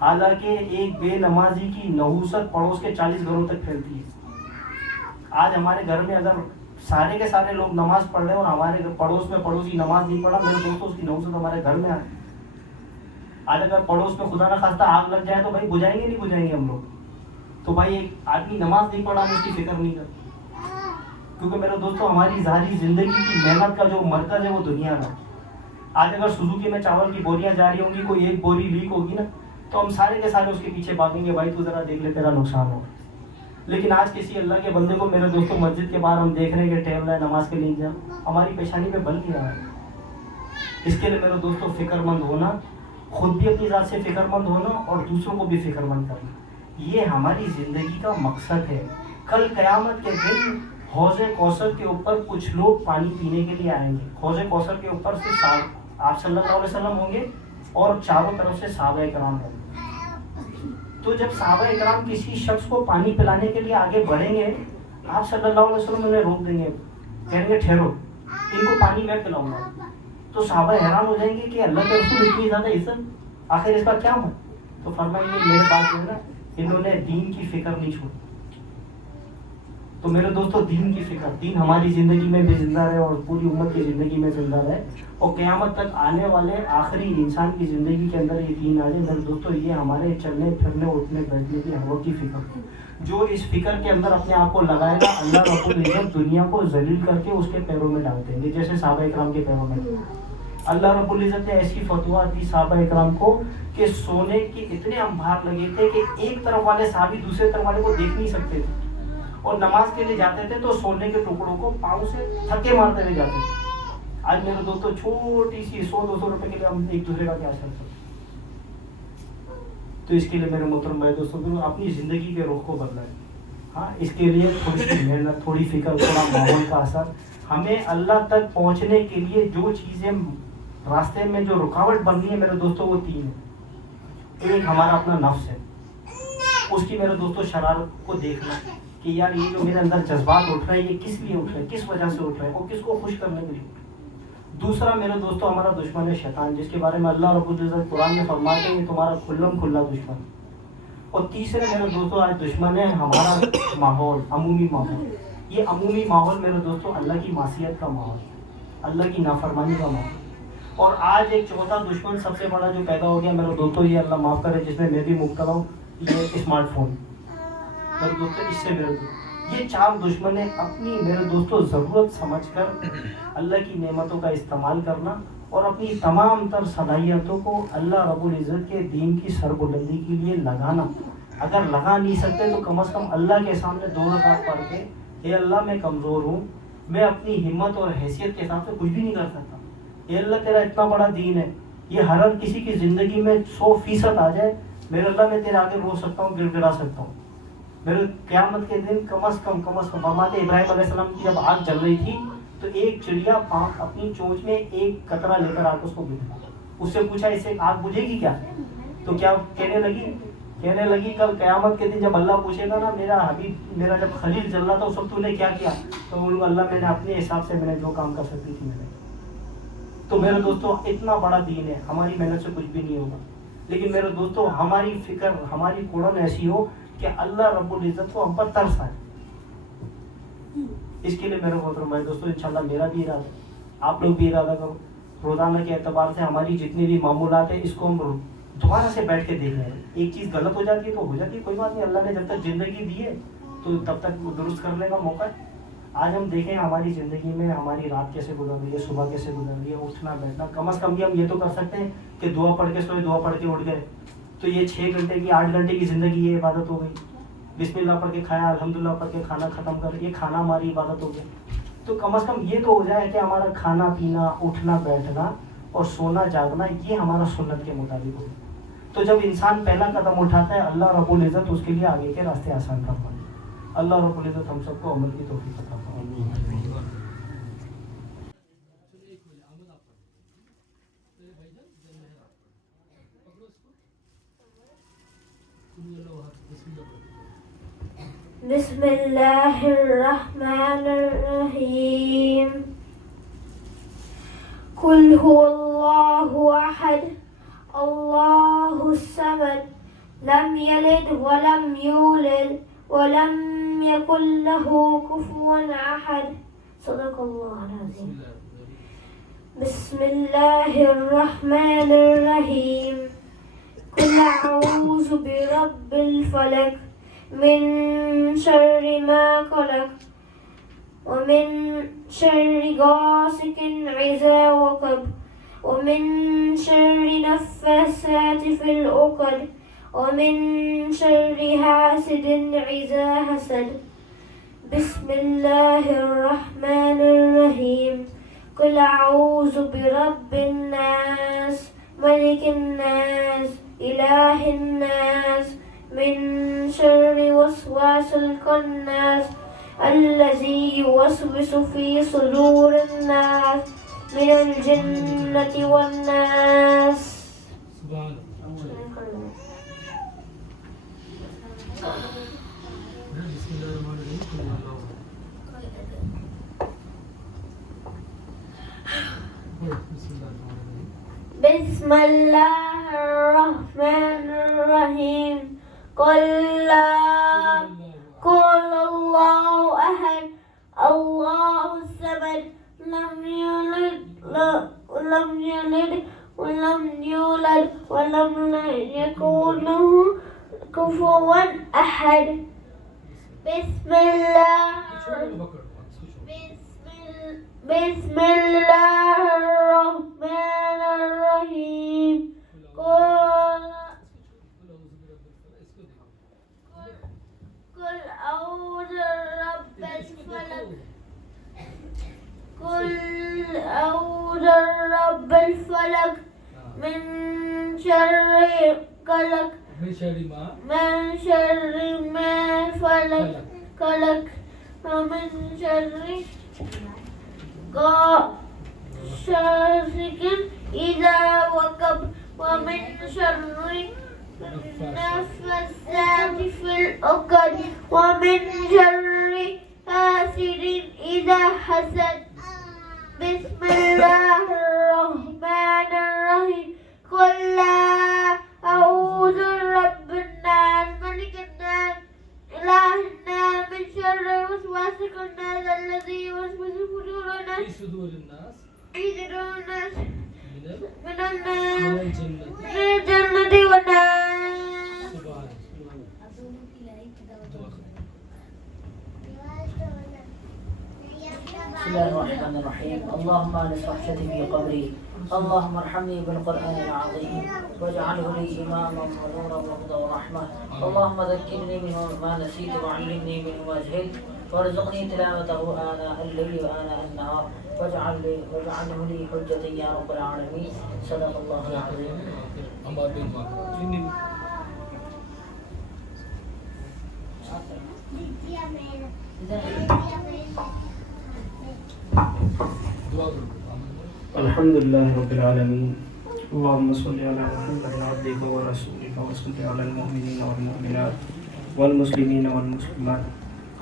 حالانکہ ایک بے نمازی کی نحوست پڑوس کے 40 گھروں تک پھیلتی ہے۔ آج ہمارے گھر میں اگر سارے کے سارے لوگ نماز پڑھ رہے ہیں اور ہمارے پڑوس میں پڑوسی نماز نہیں پڑھا، میرے دوستوں اس کی نحوست ہمارے گھر میں آئے۔ آج اگر پڑوس میں خدا نہ خواستہ آگ لگ جائے تو بھائی بجھائیں گے نہیں بجھائیں گے ہم لوگ؟ تو بھائی ایک آدمی نماز نہیں پڑھا ہم اس کی فکر نہیں کرتے، کیونکہ میرے دوستوں ہماری ظاہری زندگی کی محنت کا جو مرکز ہے وہ دنیا میں۔ آج اگر سوزوکی میں چاول کی بوریاں جاری ہوں گی، کوئی ایک بوری لیک ہوگی نا تو ہم سارے کے سارے اس کے پیچھے بھاگیں گے، بھائی تو ذرا دیکھ لے تیرا نقصان ہو۔ لیکن آج کسی اللہ کے بندے کو میرے دوستوں مسجد کے باہر ہم دیکھ رہے ہیں کہ ٹہل رہا ہے نماز کے لیے، ہماری پیشانی پہ بل نہیں رہا ہے۔ اس کے لیے میرے دوستوں فکر مند ہونا، خود بھی اپنی ذات سے فکر مند ہونا اور دوسروں کو بھی فکر مند کرنا، یہ ہماری زندگی کا مقصد ہے۔ کل قیامت کے دن حوض کوثر کے اوپر کچھ لوگ پانی پینے کے لیے آئیں گے۔ حوض کوثر کے اوپر سے آپ صلی اللہ علیہ وسلم ہوں گے اور چاروں طرف سے صحابہ کرام ہوں گے۔ تو جب صحابہ کرام کسی شخص کو پانی پلانے کے لیے آگے بڑھیں گے، آپ صلی اللہ علیہ وسلم انہیں روک دیں گے، کہیں گے ٹھہرو ان کو پانی میں پلاؤں گا۔ تو صحابہ حیران ہو جائیں گے کہ اللہ کے رسول اتنی زیادہ عزت، آخر اس کا کیا ہوا؟ تو فرمائیں گے میرے پاس جو ہے نا انہوں نے دین کی فکر نہیں چھوڑی۔ تو میرے دوستوں دین کی فکر، دین ہماری زندگی میں بھی زندہ رہے اور پوری امت کی زندگی میں زندہ رہے، اور قیامت تک آنے والے آخری انسان کی زندگی کے اندر یہ دین آ جائے۔ میرے دوستوں یہ ہمارے چلنے پھرنے اٹھنے بیٹھنے کی ہوا کی فکر، جو اس فکر کے اندر اپنے آپ کو لگائے گا اللہ رب العزت دنیا کو ذلیل کر کے اس کے پیروں میں ڈال دیں گے، جیسے صحابہ اکرام کے پیروں میں۔ اللہ رب العزت نے ایسی فتویٰ دی صحابہ اکرام کو کہ سونے کے اتنے انبار لگے تھے کہ ایک طرف والے صحابی دوسرے طرف والے کو دیکھ نہیں سکتے تھے، اور نماز کے لیے جاتے تھے تو سونے کے ٹکڑوں کو پاؤں سے تھکے مارتے ہوئے جاتے تھے۔ آج میرے دوستوں چھوٹی سی 100-200 روپے کے لیے ہم ایک دوسرے کا کیا اثر کرتے ہیں؟ تو اس کے لیے میرے محترم بھائی دوستوں پھر اپنی زندگی کے رخ کو بدلائیں. ہاں اس کے لیے تھوڑی سی محنت, تھوڑی فکر, تھوڑا ماحول کا اثر. ہمیں اللہ تک پہنچنے کے لیے جو چیزیں راستے میں جو رکاوٹ بن رہی ہے میرے دوستوں وہ 3 ہیں. ایک ہمارا اپنا نفس ہے, اس کی میرے دوستوں شرارت کو دیکھنا کہ یار یہ جو میرے اندر جذبات اٹھ رہے ہیں یہ کس لیے اٹھ رہے ہیں, کس وجہ سے اٹھ رہے ہیں اور کس کو خوش کرنے کے لیے. دوسرا میرے دوستوں ہمارا دشمن ہے شیطان, جس کے بارے میں اللہ رب العزت قرآن میں فرماتے ہیں یہ تمہارا کھلم کھلا دشمن. اور تیسرے میرے دوستوں آج دشمن ہے ہمارا ماحول, عمومی ماحول. یہ عمومی ماحول میرے دوستوں اللہ کی معصیت کا ماحول, اللہ کی نافرمانی کا ماحول. اور آج ایک چوتھا دشمن سب سے بڑا جو پیدا ہو گیا میرے دوستوں, یہ اللہ معاف کرے جس میں بھی مبتلا ہوں, یہ اسمارٹ فون میرے دوستوں. اس سے میرے یہ 4 دشمن ہیں. اپنی میرے دوستوں ضرورت سمجھ کر اللہ کی نعمتوں کا استعمال کرنا اور اپنی تمام تر صلاحیتوں کو اللہ رب العزت کے دین کی سربلندی کے لیے لگانا. اگر لگا نہیں سکتے تو کم از کم اللہ کے سامنے 2 رکعت پڑھ کے اے اللہ میں کمزور ہوں, میں اپنی ہمت اور حیثیت کے حساب سے کچھ بھی نہیں کر سکتا. اے اللہ تیرا اتنا بڑا دین ہے, یہ ہر کسی کی زندگی میں 100% آ جائے, میرے اللہ میں تیرے آگے رو سکتا ہوں, گڑ گڑا سکتا ہوں. میرے قیامت کے دن کم از کم فرماتے ابراہیم علیہ السلام کی جب آگ جل رہی تھی تو ایک چڑیا اپنی چونچ میں ایک قطرہ لے کر آ کے اس کو بجھا. اس سے پوچھا اس سے آگ بجھے گی کیا, تو کیا کہنے لگی کل قیامت کے دن جب اللہ پوچھے گا نا میرا حبیب میرا جب خلیل جل رہا تھا اس وقت تو نے کیا کیا, تو بولوں اللہ میں نے اپنے حساب سے میں نے جو کام کر سکتی تھی میں نے. تو میرے دوستوں اتنا بڑا دین ہے, ہماری محنت سے کچھ بھی نہیں ہوگا, لیکن میرے دوستوں ہماری فکر ہماری کوڑن ایسی ہو کہ اللہ رب العزت کو ہم پر ترس آئے. اس کے لیے میرے محترم بھائی دوستوں انشاءاللہ میرا بھی ارادہ ہے, آپ لوگ بھی ارادہ کرو. روزانہ کے اعتبار سے ہماری جتنی بھی معمولات ہیں اس کو ہم دوبارہ سے بیٹھ کے دیکھ رہے ہیں. ایک چیز غلط ہو جاتی ہے تو ہو جاتی ہے, کوئی بات نہیں, اللہ نے جب تک زندگی دی ہے تو تب تک درست کرنے کا موقع ہے. آج ہم دیکھیں ہماری زندگی میں ہماری رات کیسے گزر رہی ہے, صبح کیسے گزر رہی ہے, اٹھنا بیٹھنا. کم از کم بھی ہم یہ تو کر سکتے ہیں کہ دعا پڑھ کے سوئے, دعا پڑھ کے اٹھ گئے, تو یہ 6 گھنٹے کی 8 گھنٹے کی زندگی یہ عبادت ہو گئی. بسم اللہ پڑھ کے کھایا, الحمدللہ پڑھ کے کھانا ختم کر, یہ کھانا ہماری عبادت ہو گیا. تو کم از کم یہ تو ہو جائے کہ ہمارا کھانا پینا, اٹھنا بیٹھنا اور سونا جاگنا یہ ہمارا سنت کے مطابق ہو. تو جب انسان پہلا قدم اٹھاتا ہے اللہ رب العزت اس کے لیے آگے کے راستے آسان کرتا ہے. اللہ رب العزت ہم سب کو عمل کی توفیق عطا فرمائے. بسم اللہ الرحمن الرحیم. قل هو اللہ احد اللہ الصمد لم یلد ولم یولد ولم یکن له کفوا احد. صدق اللہ العظیم. بسم اللہ الرحمن الرحیم. قل اعوذ برب الفلق من شر ما خلق ومن شر غاسق إذا وقب ومن شر نفاثات في العقد ومن شر حاسد إذا حسد. بسم الله الرحمن الرحيم. قل أعوذ برب الناس ملك الناس إله الناس من شر وسواس الخناس الذي يوسوس في صدور الناس من الجنة والناس. بسم الله الرحمن الرحيم. قل الله أحد الله الصمد لم يلد ولم يولد ولم يكن له كفوا أحد. بسم الله الرحمن الرحيم. قل أعوذ برب الفلق. قل أعوذ برب الفلق من شر قلق من شر ما خلق ومن شر غاسق إذا وقب ومن شر النفاثات في العقد ومن شر حاسد إذا حسد. بسم الله الرحمن الرحيم. قل لا أعوذ برب الناس ملك الناس إله الناس من شر الوسواس الخناس الذي يوسوس في صدور الناس في صدور الناس من الناس من الجنة من الجنة والناس. سبحان بسم الله الرحمن الرحيم. اللهم انس وحشتي في قبري، اللهم ارحمني بالقرآن العظيم واجعله لي إماما ونورا وهدى ورحمة. اللهم ذكرني منه ما نسيت وعلمني منه ما جهلت وارزقني تلاوته آناء الليل وآناء النهار واجعله لي حجة يا رب العالمين. صدق الله العظيم. الحمد لله رب العالمين. اللهم صل على محمد عبدك ورسولك وصل على المؤمنين والمؤمنات والمسلمين والمسلمات.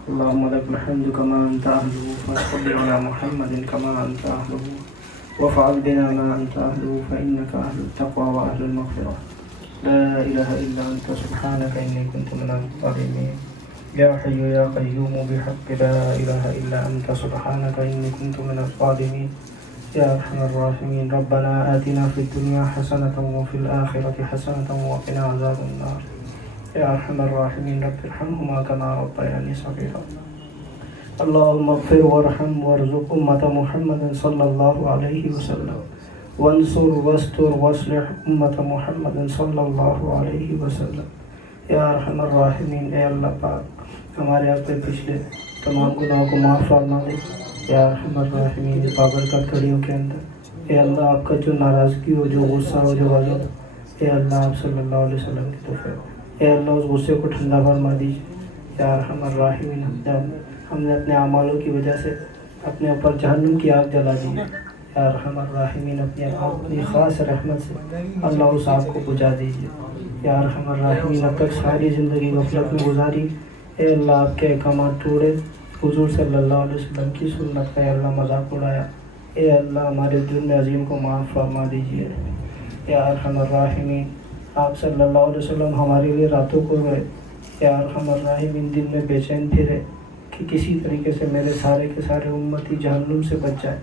اللهم لك الحمد كما أنت أهله فصل على محمد كما أنت أهله وافعل بنا ما أنت أهله فإنك أهل التقوى وأهل المغفرة. لا إله إلا أنت سبحانك إني كنت من الظالمين. يا حي يا قيوم بحق لا إله إلا أنت سبحانك إني كنت من الظالمين. يا أرحم الراحمين. ربنا آتنا في الدنيا حسنة وفي الآخرة حسنة وقنا عذاب النار. يا أرحم الراحمين. رب ارحمهما كما ربياني صغيرا. اللهم اغفر وارحم وارزق أمة محمد صلى الله عليه وسلم وانصر واستر واصلح أمة محمد صلى الله عليه وسلم. یا ارحم الراحمین. اے اللہ پاک ہمارے آپ کے پچھلے تمام گناہوں کو معاف فرما دے. یا ارحم الراحمین. بابرکت گھڑیوں کے اندر اے اللہ آپ کا جو ناراضگی ہو، جو غصہ ہو، جو غضب، اے اللہ آپ صلی اللہ علیہ وسلم کی توفیق، اے اللہ اس غصے کو ٹھنڈا فرما دیجیے. یا ارحم الراحمین. ہم نے اپنے اعمالوں کی وجہ سے اپنے اوپر جہنم کی آگ جلا دی. یا ارحم الراحمین. اپنی خاص رحمت سے اللہ اس آگ کو بجھا دیجیے. یا ارحم الراحمین. اب تک ساری زندگی غفلت میں گزاری، اے اللہ آپ کے احکامات توڑے، حضور صلی اللہ علیہ وسلم کی سنت کا اے اللہ مذاق اڑایا. اے اللہ ہمارے جرم عظیم کو معاف فرما دیجیے. یا ارحم الراحمین. آپ صلی اللہ علیہ وسلم ہمارے لیے راتوں کو روئے. یا ارحم الراحمین. دن میں بے چین پھرے کہ کسی طریقے سے میرے سارے کے سارے امتی جہنم سے بچ جائے.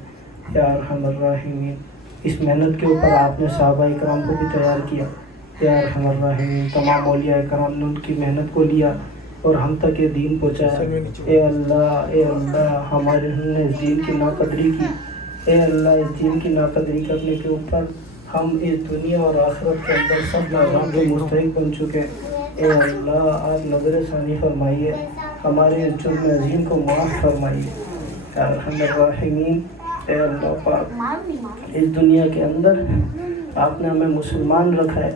یا ارحم الراحمین. اس محنت کے اوپر آپ نے صحابہ کرام کو بھی تیار کیا. یا ارحم الراحمین. تمام اولیاء کرام نے ان کی محنت کو لیا اور ہم تک یہ دین پہنچایا. اے اللہ ہمارے نے اس دین کی ناقدری کی. اے اللہ اس دین کی ناقدری کرنے کے اوپر ہم اس دنیا اور آخرت کے اندر سب نظام کے مستحق بن چکے. اے اللہ آپ نظر ثانی فرمائیے، ہمارے اس جرم عظیم کو معاف فرمائیے. یا ارحم الراحمین. اے اللہ پاک اس دنیا کے اندر آپ نے ہمیں مسلمان رکھا ہے،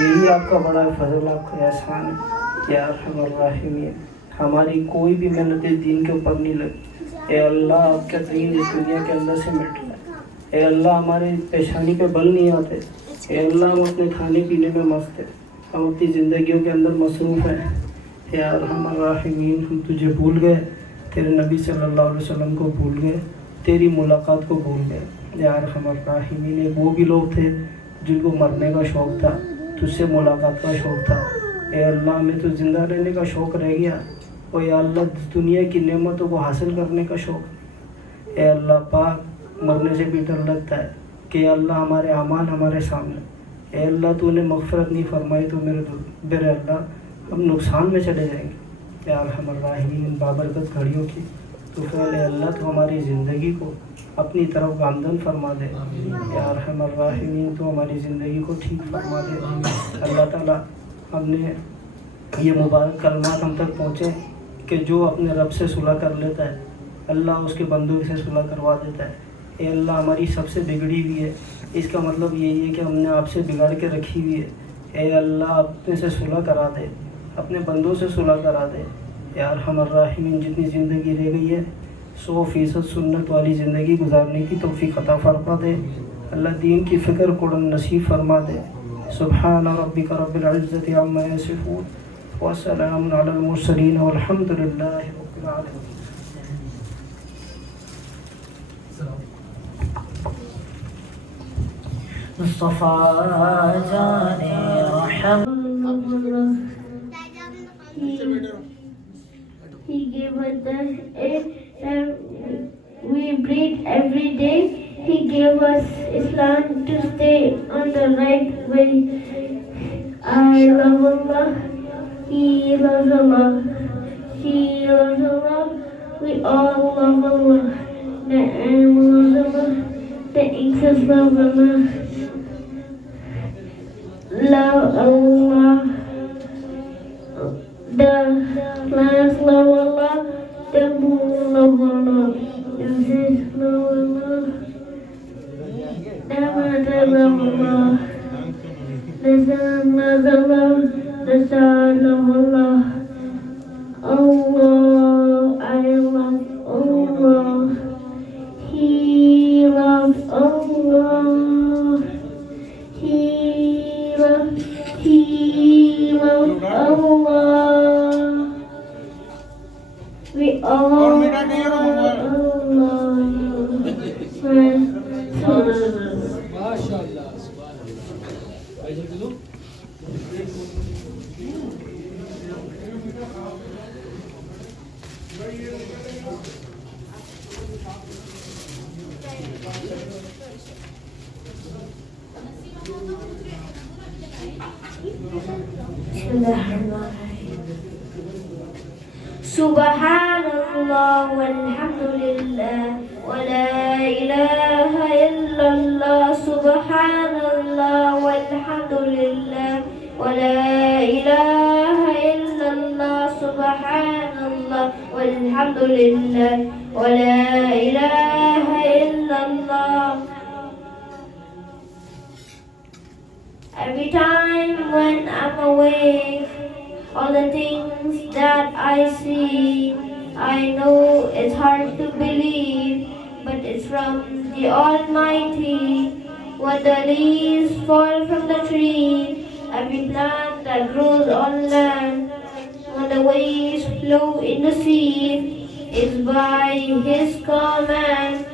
یہی آپ کا بڑا فضل، آپ کا احسان ہے. یا ارحم الراحمین. ہماری کوئی بھی محنت اس دین کے اوپر نہیں لگی. اے اللہ آپ کا دین اس دنیا کے اندر سے مٹ رہا ہے. اے اللہ ہمارے پیشانی پہ بل نہیں آتے. اے اللہ ہم اپنے کھانے پینے میں مست ہیں، ہم اپنی زندگیوں کے اندر مصروف ہیں. یا ارحم الراحمین. ہم تجھے بھول گئے، تیرے نبی صلی اللہ علیہ وسلم کو بھول گئے، تیری ملاقات کو بھول گئے. یا ارحم الراحمین. وہ بھی لوگ تھے جن کو مرنے کا شوق تھا، تجھ سے ملاقات کا شوق تھا. اے اللہ ہمیں تو زندہ رہنے کا شوق رہ گیا، اور یا اللہ دنیا کی نعمتوں کو حاصل کرنے کا شوق. اے اللہ پاک مرنے سے بھی ڈر لگتا ہے کہ یا اللہ ہمارے اعمال ہمارے سامنے. اے اللہ تو نے مغفرت نہیں فرمائی تو میرے اللہ ہم نقصان میں چلے جائیں گے. یا ارحم الراحمین. بابرکت گھڑیوں کی تو پھر اے اللہ تو ہماری زندگی کو اپنی طرف گامزن فرما دے. یا ارحم الراحمین. تو ہماری زندگی کو ٹھیک فرما دے. اللہ تعالیٰ ہم نے یہ مبارک کلمات ہم تک پہنچے کہ جو اپنے رب سے صلح کر لیتا ہے اللہ اس کے بندوں سے صلح کروا دیتا ہے. اے اللہ ہماری سب سے بگڑی ہوئی ہے، اس کا مطلب یہی ہے کہ ہم نے آپ سے بگاڑ کے رکھی ہوئی ہے. اے اللہ اپنے سے صلح کرا دے، اپنے بندوں سے صلح کرا دے۔ یا ارحم الراحمین، جتنی زندگی رہ گئی ہے 100% سنت والی زندگی گزارنے کی توفیق عطا فرما دے۔ اللہ دین کی فکر قرآن نصیب فرما دے۔ سبحان ربک رب العزت عما یصفون وسلام علی المرسلین والحمد للہ رب العالمین۔ مصطفیٰ جانے رحم He gave us the air we breathe every day. He gave us Islam to stay on the right way. I love Allah. He loves Allah. She loves Allah. We all love Allah. The animals love Allah. The insects love Allah. Love Allah. The plants love Allah. The moon love Allah. The fish love Allah. The water love Allah. The sun loves Allah. The sun love Allah. Allah, I love Allah. He loves Allah. He loves Allah. We all love Allah. Subhanallah walhamdulillah wa la ilaha illallah. Subhanallah walhamdulillah wa la ilaha illallah. Subhanallah walhamdulillah wa la ilaha illallah. Every time when I'm awake, all the things that I see, I know it's hard to believe, but it's from the Almighty. When the leaves fall from the tree, every plant that grows on land, when the waves flow in the sea, it's by His command.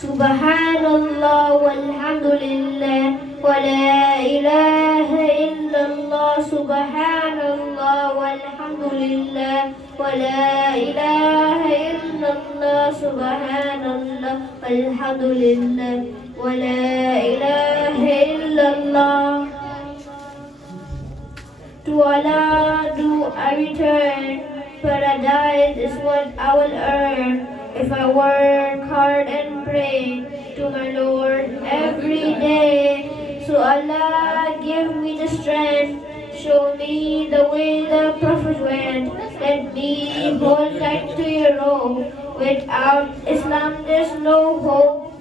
Subhanallah walhamdulillah wa la ilaha illallah. Subhanallah walhamdulillah wa la ilaha illallah. Subhanallah walhamdulillah wa la ilaha illallah. To Allah do I return, paradise is what I will earn if I work hard and pray to my Lord every day. So Allah give me the strength, show me the way the Prophet went. Let me hold tight to your rope. Without Islam there's no hope.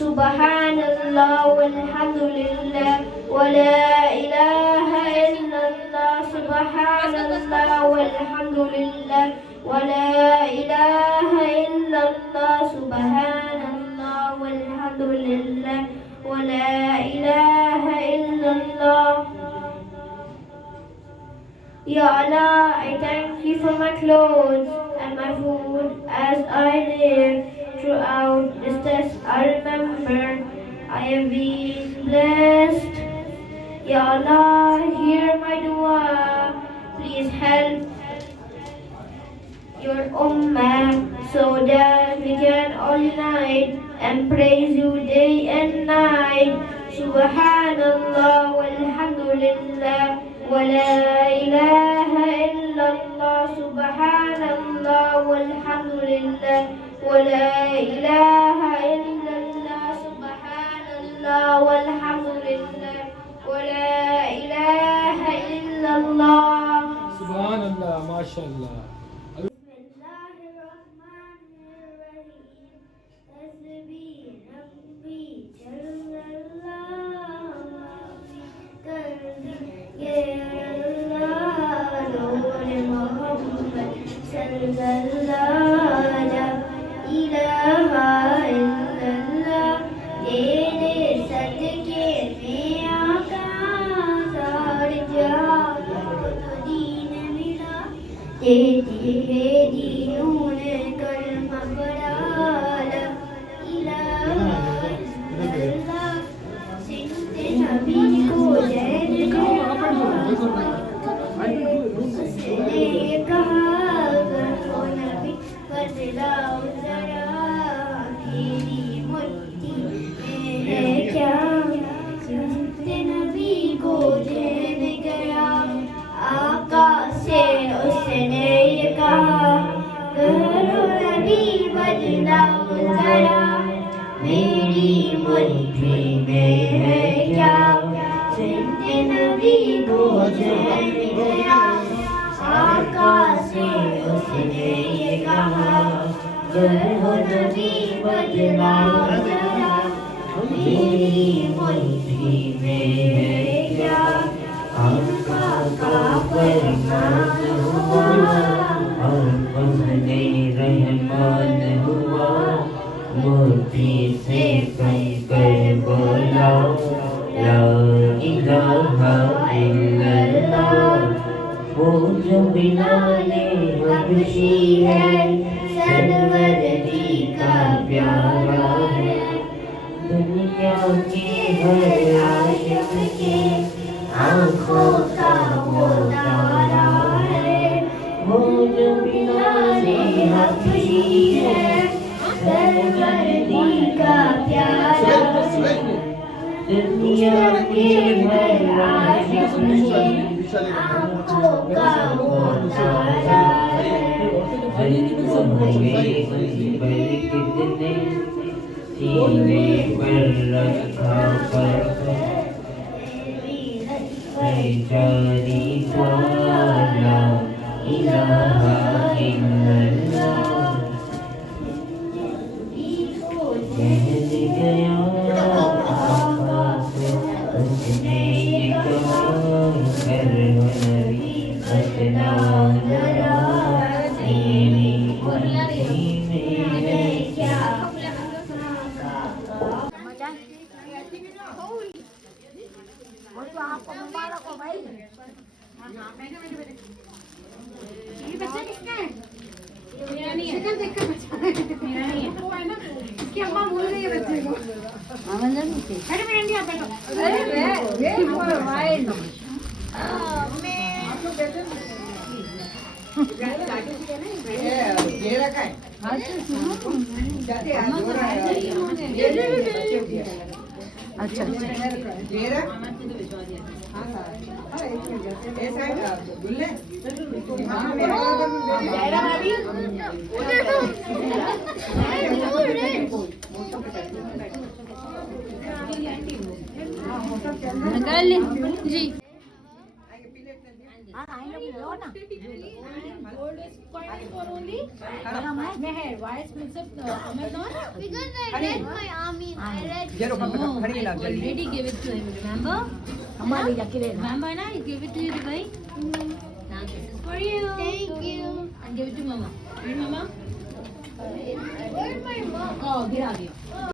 Subhanallah walhamdulillah wa la ilaha illallah. Subhanallah walhamdulillah wa la ilaha illallah. Subhanallah walhamdulillah wa la ilaha illallah. Ya Allah, I thank you for my clothes and my food as I live. Throughout this test I remember I have been blessed. Ya Allah, hear my dua. Please help your ummah so that we can all unite and praise you day and night. Subhanallah walhamdulillah wa la ilaha illallah. Subhanallah walhamdulillah wa la ilaha illallah. Subhanallah walhamdulillah wa la ilaha illallah. Subhanallah, mashallah. لا إله إلا الله تیرے صدقے میں آقا سار جہاں کو دین ملا تیری ہے دینوں نے کلمہ پڑھا لا الہ الا اللہ سنت نبی کو زین اس نے کہا اگر وہ نبی بدلاؤ ذرا میری مٹھی میں ہے کیا سنت نبی کو زین گیا آقا سے اس نے یہ کہا کرو نبی بدلاؤ ذرا میری مٹھی میں ہے کیا سنت نبی کو زین گیا آقا سے اس نے یہ کہا کرو نبی بدلاؤ ذرا میری مٹھی میں ہے کیا آقا کا فرمان ہوا اور فضل رحمان ہوا مٹھی سے کہہ کر بولا لا الہ الا اللہ وہ جو بلال حبشی ہے سرور دی کا پیارا ہے دنیا کے ہر عاشق کے آنکھوں کا وہ تارا ہے وہ جو بلال حبشی ہے سرور دی کا پیارا ہے دنیا کے ہر عاشق کے آنکھوں کا وہ تارا ہے سینے پر رکھا جاری لا الہ الا اللہ بہل گیا آقا سے اس نے یہ کہا کرو نبی بدلاؤ ذرا میری مٹھی میں ہے کیا یہ بچہ کس کا ہے؟ میرا نہیں ہے. شکل دیکھ کر بچہ ہے. میرا نہیں ہے. وہ ہے نا اس کی اماں بھول گئی ہے بچے کو. ارے میرا نہیں آپ بیٹھو. اچھا جی already gave it to him, remember? Remember na? You gave it to you, Dubai? Now this is for you. Thank you. And give it to Mama. Read Mama? Where's my mom? Oh, gira gaya.